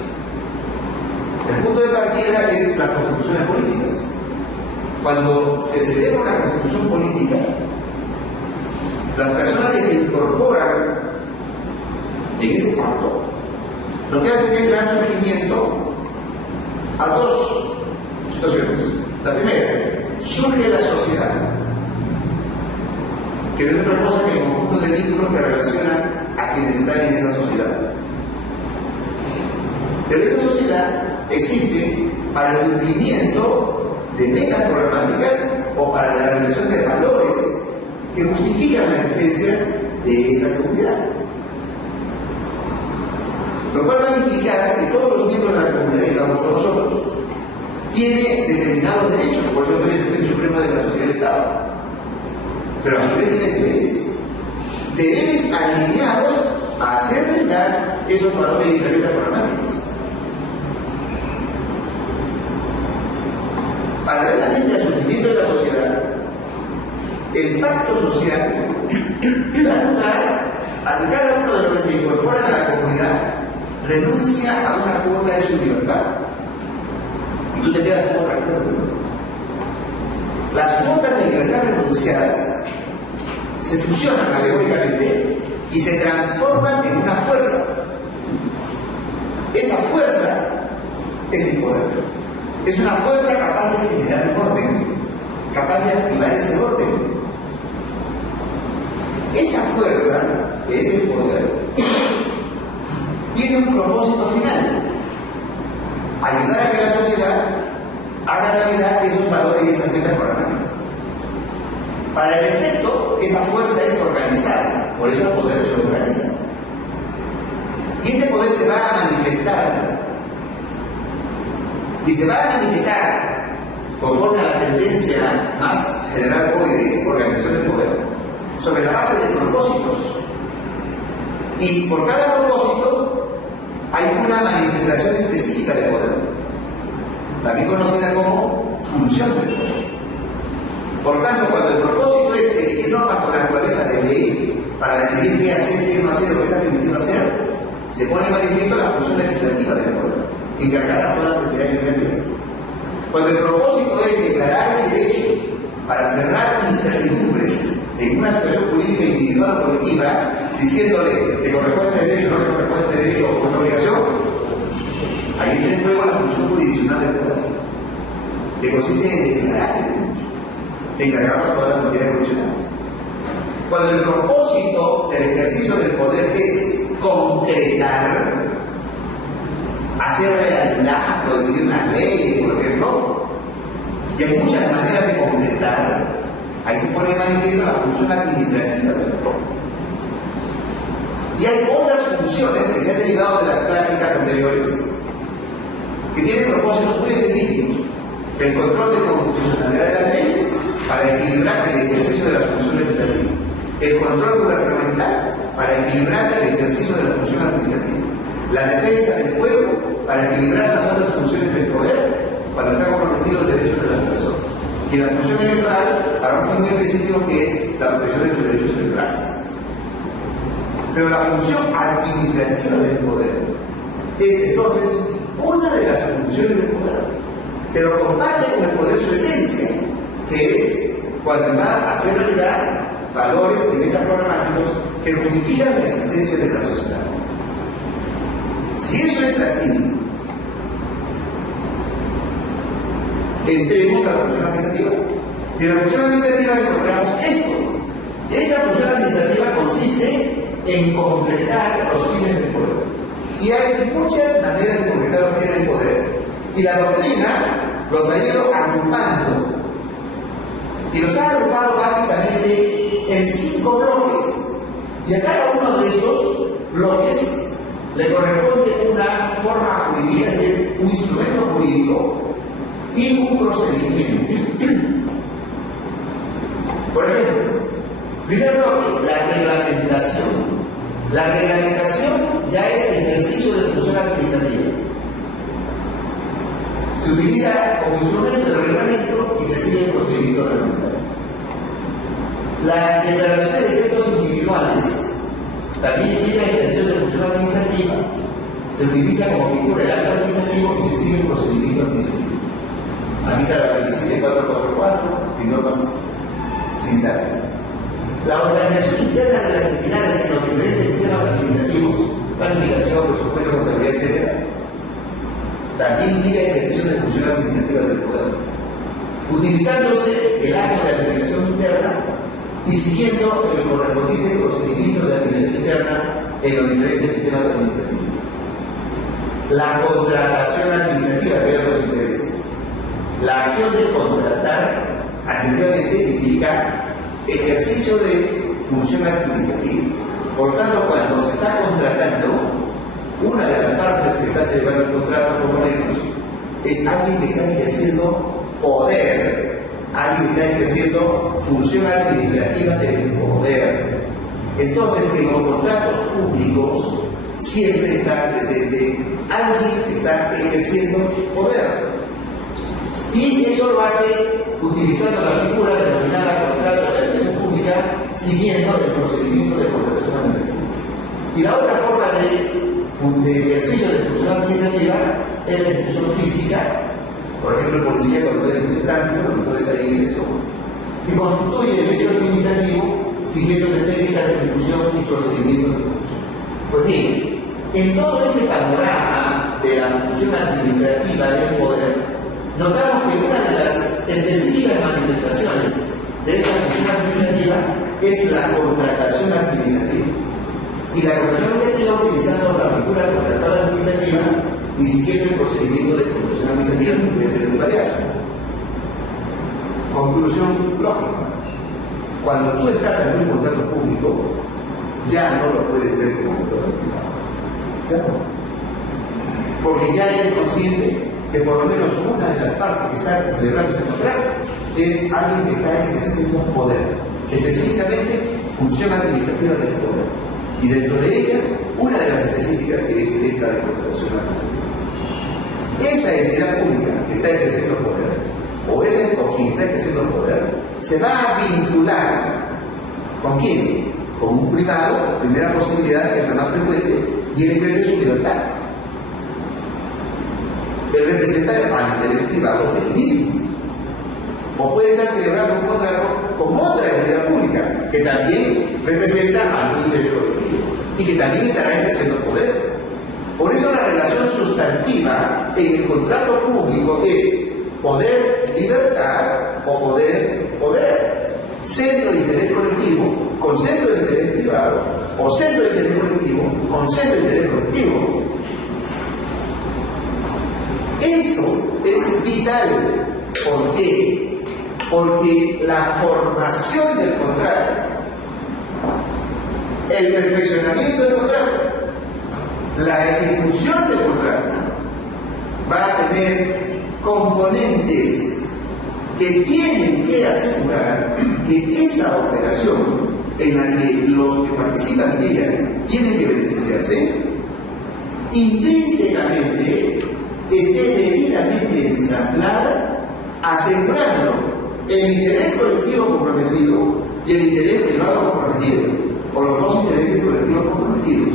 El punto de partida es las constituciones políticas. Cuando se celebra una constitución política, las personas que se incorporan en ese pacto, lo que hacen es dar surgimiento a dos situaciones. La primera, surge la sociedad, que no es otra cosa que el conjunto de vínculos que relacionan a quienes están en esa sociedad. Pero esa sociedad existe para el cumplimiento de metas programáticas o para la realización de valores que justifican la existencia de esa comunidad. Lo cual va a implicar que todos los miembros de la comunidad, digamos por nosotros, tiene determinados derechos, por ejemplo, el Defensor Supremo de la Sociedad del Estado, pero a su vez tiene deberes alineados a hacer realidad esos valores y esas metas programáticas. Paralelamente al surgimiento de la sociedad, el pacto social da lugar a que cada uno de los que se incorporan a la comunidad renuncia a una cuota de su libertad. Y tú te quedas con otra cuota. Las cuotas de libertad renunciadas se fusionan alegóricamente y se transforman en una fuerza. Esa fuerza es el poder. Es una fuerza capaz de generar un orden, capaz de activar ese orden. Esa fuerza, que es el poder, tiene un propósito final: ayudar a que la sociedad haga realidad esos valores y esas metas programáticas. Para el efecto, esa fuerza es organizada, por eso el poder se lo organiza. Y este poder se va a manifestar, y se va a manifestar conforme a la tendencia más general hoy de organización del poder, sobre la base de propósitos. Y por cada propósito hay una manifestación específica del poder, también conocida como función del poder. Por tanto, cuando el propósito es emitir normas con naturaleza de ley para decidir qué hacer, qué no hacer o qué está permitido hacer, se pone en manifiesto la función legislativa del poder, encargada por las entidades legislativas. Cuando el propósito es declarar el derecho para cerrar incertidumbres en una situación jurídica individual o colectiva, diciéndole, ¿te corresponde el derecho, no te corresponde el derecho o una obligación? Ahí viene en juego la función jurisdiccional del poder, que consiste en declarar el derecho, encargado a todas las entidades jurisdiccionales. Cuando el propósito del ejercicio del poder es concretar, hacer realidad, producir una ley, por ejemplo, y hay muchas maneras de concretar, ahí se pone en manifiesto la función administrativa del poder. Y hay otras funciones que se han derivado de las clásicas anteriores, que tienen propósitos muy específicos: el control de constitucionalidad de las leyes para equilibrar el ejercicio de las funciones legislativas, el control gubernamental para equilibrar el ejercicio de la función administrativa, la defensa del pueblo para equilibrar las otras funciones del poder cuando están comprometidos los derechos de las personas, y la función electoral para un fin muy específico que es la protección de los derechos electorales. Pero la función administrativa del poder es entonces una de las funciones del poder, pero comparte con el poder su esencia, que es cuando va a hacer realidad valores y metas programáticos que justifican la existencia de la sociedad. Si eso es así, entremos a la función administrativa. Y en la función administrativa encontramos esto. Esta función administrativa consiste en concretar los fines del poder. Y hay muchas maneras de concretar los fines del poder. Y la doctrina los ha ido agrupando. Y los ha agrupado básicamente en 5 bloques. Y a cada uno de estos bloques le corresponde una forma jurídica, es decir, un instrumento jurídico y un procedimiento. Por ejemplo, primer bloque, la reglamentación. La reglamentación ya es el ejercicio de función administrativa. Se utiliza como instrumento el reglamento y se sigue el procedimiento reglamentario. La declaración de defectos individuales también implica ejercicio de función administrativa. Se utiliza como figura el acto administrativo y se sigue el procedimiento administrativo. Aquí está la 27444 y normas similares. La organización interna de las entidades en los diferentes sistemas administrativos, planificación, presupuesto, contabilidad, etc., también implica ejercicio de función administrativa del poder, utilizándose el acto de administración interna y siguiendo el correspondiente procedimiento de administración interna en los diferentes sistemas administrativos. La contratación administrativa, que es lo que interesa. La acción de contratar administrativamente significa ejercicio de función administrativa. Por tanto, cuando se está contratando, una de las partes que está celebrando el contrato, por lo menos, es alguien que está ejerciendo poder, alguien que está ejerciendo función administrativa del poder. Entonces, en los contratos públicos siempre está presente alguien que está ejerciendo poder. Y eso lo hace utilizando la figura denominada contrato de administración pública, siguiendo el procedimiento de contratación administrativa. Y la otra forma de ejercicio de función administrativa es la ejecución física, por ejemplo, el policía cuando está en el tránsito, cuando está ahí dice eso, que constituye el hecho administrativo siguiendo técnicas de ejecución y procedimientos de ejecución. Pues bien, en todo este panorama de la función administrativa del poder, notamos que una de las específicas manifestaciones de esta función administrativa es la contratación administrativa. Y la contratación administrativa utilizando la figura contratada administrativa y siguiendo el procedimiento de contratación administrativa que puede ser variable. Conclusión lógica. Cuando tú estás en un contrato público, ya no lo puedes ver como contrato privado. ¿Ya no? Porque ya eres consciente que por lo menos una de las partes que está celebrando ese contrato es alguien que está ejerciendo poder, específicamente función administrativa del poder. Y dentro de ella, una de las específicas que es esta de contratación administrativa. Esa entidad pública que está ejerciendo poder, o quien está ejerciendo poder, se va a vincular ¿con quién? Con un privado, primera posibilidad, que es la más frecuente, y él ejerce su libertad. Él representa al interés privado del mismo. O puede estar celebrando un contrato con otra entidad pública, que también representa al interés colectivo y que también estará ejerciendo poder. Por eso la relación sustantiva en el contrato público es poder-libertad o poder-poder. Centro de interés colectivo con centro de interés privado, o centro de interés colectivo con centro de interés colectivo. Eso es vital. ¿Por qué? Porque la formación del contrato, el perfeccionamiento del contrato, la ejecución del contrato va a tener componentes que tienen que asegurar que esa operación en la que los que participan en ella tienen que beneficiarse, intrínsecamente esté debidamente ensamblada, asegurando el interés colectivo comprometido y el interés privado comprometido, o los dos intereses colectivos comprometidos.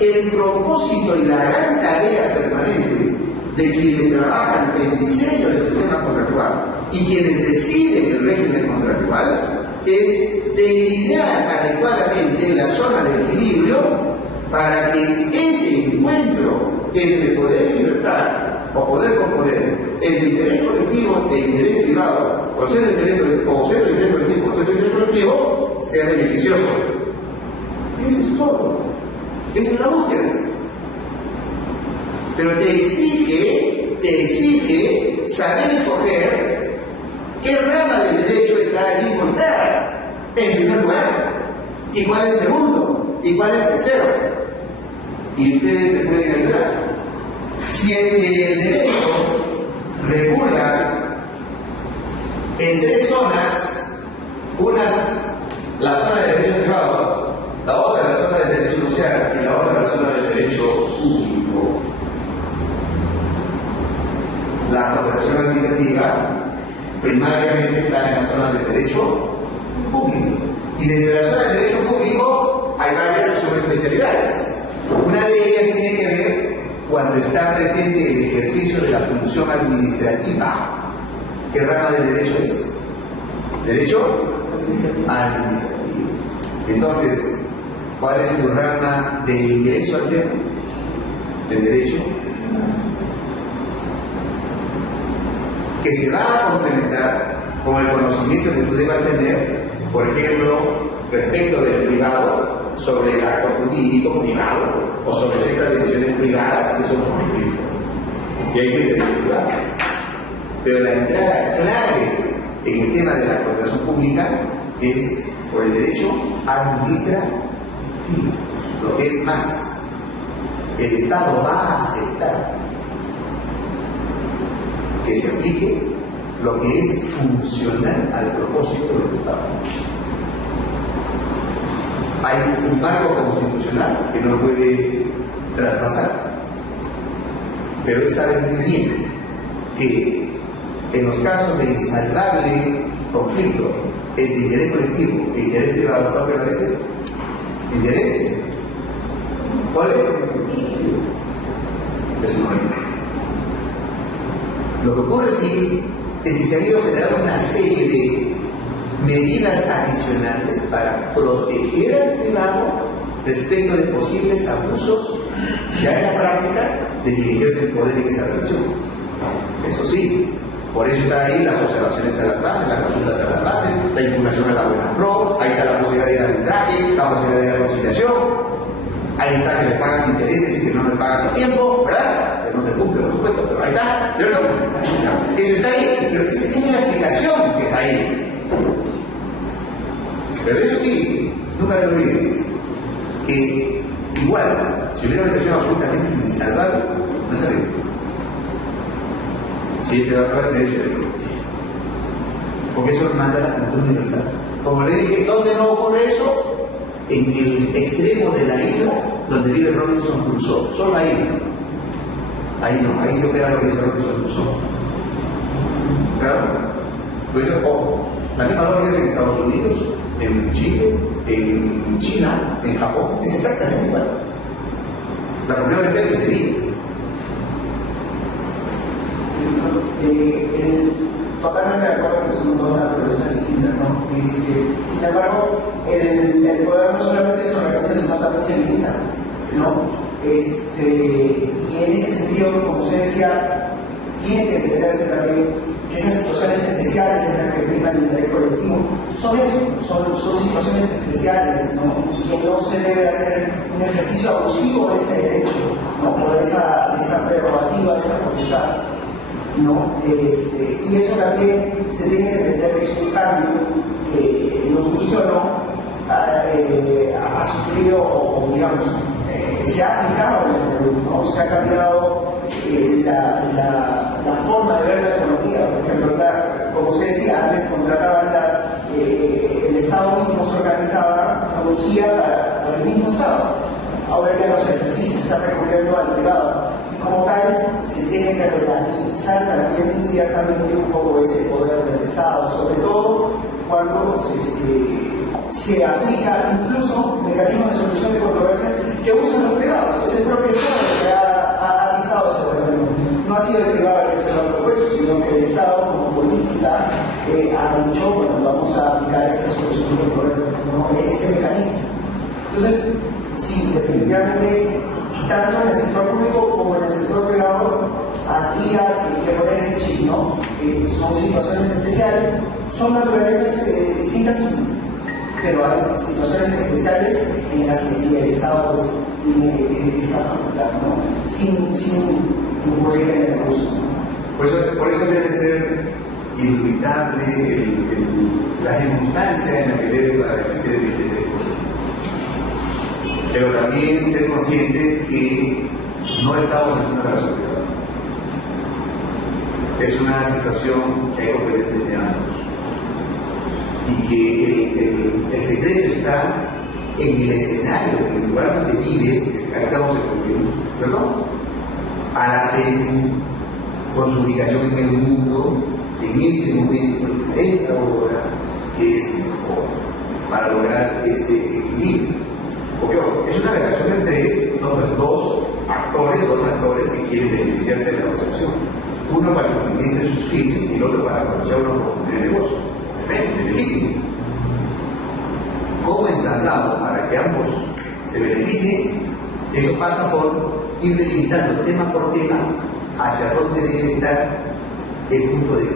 El propósito y la gran tarea permanente de quienes trabajan en el diseño del sistema contractual y quienes deciden el régimen contractual es delinear adecuadamente la zona de equilibrio para que ese encuentro entre poder y libertad, o poder con poder, entre interés colectivo e interés privado, o centro de interés colectivo, o centro de interés colectivo, o centro de interés colectivo, sea beneficioso. Eso es todo. Esa es la búsqueda. Pero te exige saber escoger qué rama del derecho está allí involucrada, en primer lugar, y cuál es el segundo, y cuál es el tercero. Y ustedes me pueden ayudar. Si es que el derecho regula en tres zonas, la zona del derecho privado, la otra la zona del derecho social y la otra la zona del derecho público. La cooperación administrativa primariamente está en la zona del derecho público. Y dentro de la zona del derecho público hay varias subespecialidades. Una de ellas tiene que ver cuando está presente el ejercicio de la función administrativa. ¿Qué rama del derecho es? Derecho administrativo. Entonces, ¿cuál es tu rama de ingreso alterno? Del derecho, que se va a complementar con el conocimiento que tú debas tener, por ejemplo, respecto del privado, sobre el acto jurídico privado, o sobre ciertas decisiones privadas que son jurídicas. Y ahí sí es derecho privado. Pero la entrada clave en el tema de la contratación pública es por el derecho administrativo. Lo que es más, el Estado va a aceptar que se aplique lo que es funcional al propósito de los Estados. Hay un marco constitucional que no puede traspasar, pero él sabe muy bien que en los casos de insalvable conflicto entre interés colectivo e interés privado, ¿cuál prevalece? ¿Interés? ¿Cuál es? Eso no es. Lo que ocurre sí es que se ha ido generando una serie de medidas adicionales para proteger al privado respecto de posibles abusos ya en la práctica de quien ejerce el poder en esa relación. Eso sí, por eso está ahí las observaciones a las bases, las consultas a las bases, la impugnación a la buena pro, ahí está la posibilidad de ir al arbitraje, la posibilidad de ir a la conciliación, ahí está que le pagas intereses y que no le pagas a tiempo, ¿verdad? Que no se cumple, por supuesto, pero ahí está, pero no, eso está ahí, pero esa es la explicación que está ahí. Pero eso sí, nunca te olvides que igual, si hubiera una situación absolutamente insalvable, no se ríe. Siempre va a haber derecho de protección. Porque eso manda la cultura universal. Como le dije, ¿dónde no ocurre eso? En el extremo de la isla donde vive Robinson Crusoe. Solo ahí. Ahí no, ahí se opera lo que dice Robinson Crusoe. Claro. Pero ojo, la misma lógica es en Estados Unidos, en Chile, en China, en Japón, es exactamente igual. La comunidad europea que sería. Totalmente de acuerdo que son dos naturalezas distintas, ¿no? Sin embargo, el poder no solamente se organiza, sino también se limita, ¿no? Y en ese sentido, como usted decía, tiene que entenderse también que esas situaciones especiales en las que prima el interés colectivo son eso, son situaciones especiales, ¿no? Y que no se debe hacer un ejercicio abusivo de ese derecho, ¿no? O de esa prerrogativa, de esa potestad, ¿no? Y eso también se tiene que entender que es un cambio que nos guste o no ha sufrido o digamos se ha aplicado en el Perú, ¿no? Se ha cambiado la forma de ver la economía. Por ejemplo, como usted decía, antes contrataban el Estado mismo se organizaba, producía para el mismo Estado. Ahora ya no es así, se está recurriendo al privado. Como tal, se tiene que relativizar también ciertamente un poco ese poder del Estado, sobre todo cuando se aplica incluso mecanismos de solución de controversias que usan los privados. Es el propio Estado que ha avisado ese fenómeno. No ha sido el privado el que se lo ha propuesto, sino que el Estado como política ha dicho, bueno, vamos a aplicar esta solución de controversias, ¿no? Ese mecanismo. Entonces, sí, definitivamente, tanto en el sector público como en el sector privado, habría que poner ese chip, ¿no? Son situaciones especiales, son naturalezas distintas, sí, pero hay situaciones especiales en las que sí el Estado pues, tiene esta facultad, ¿no? Sin incurrir en el abuso. Por eso te indubitable la circunstancia en la que debe ejercer el derecho. Pero también ser consciente que no estamos en una relación privada. Es una situación que hay que comprender desde ambos. Y que el secreto está en el escenario, en el lugar donde vives, acá estamos perdón, a la PNU, con su ubicación en el mundo, en este momento, en esta hora, que es mejor para lograr ese equilibrio. Porque es una relación entre dos actores que quieren beneficiarse de la votación. Uno para el cumplimiento de sus fines y el otro para aprovechar una oportunidad de negocio. Es legítimo. ¿Cómo ensamblamos para que ambos se beneficien? Eso pasa por ir delimitando tema por tema hacia dónde debe estar el punto de vista.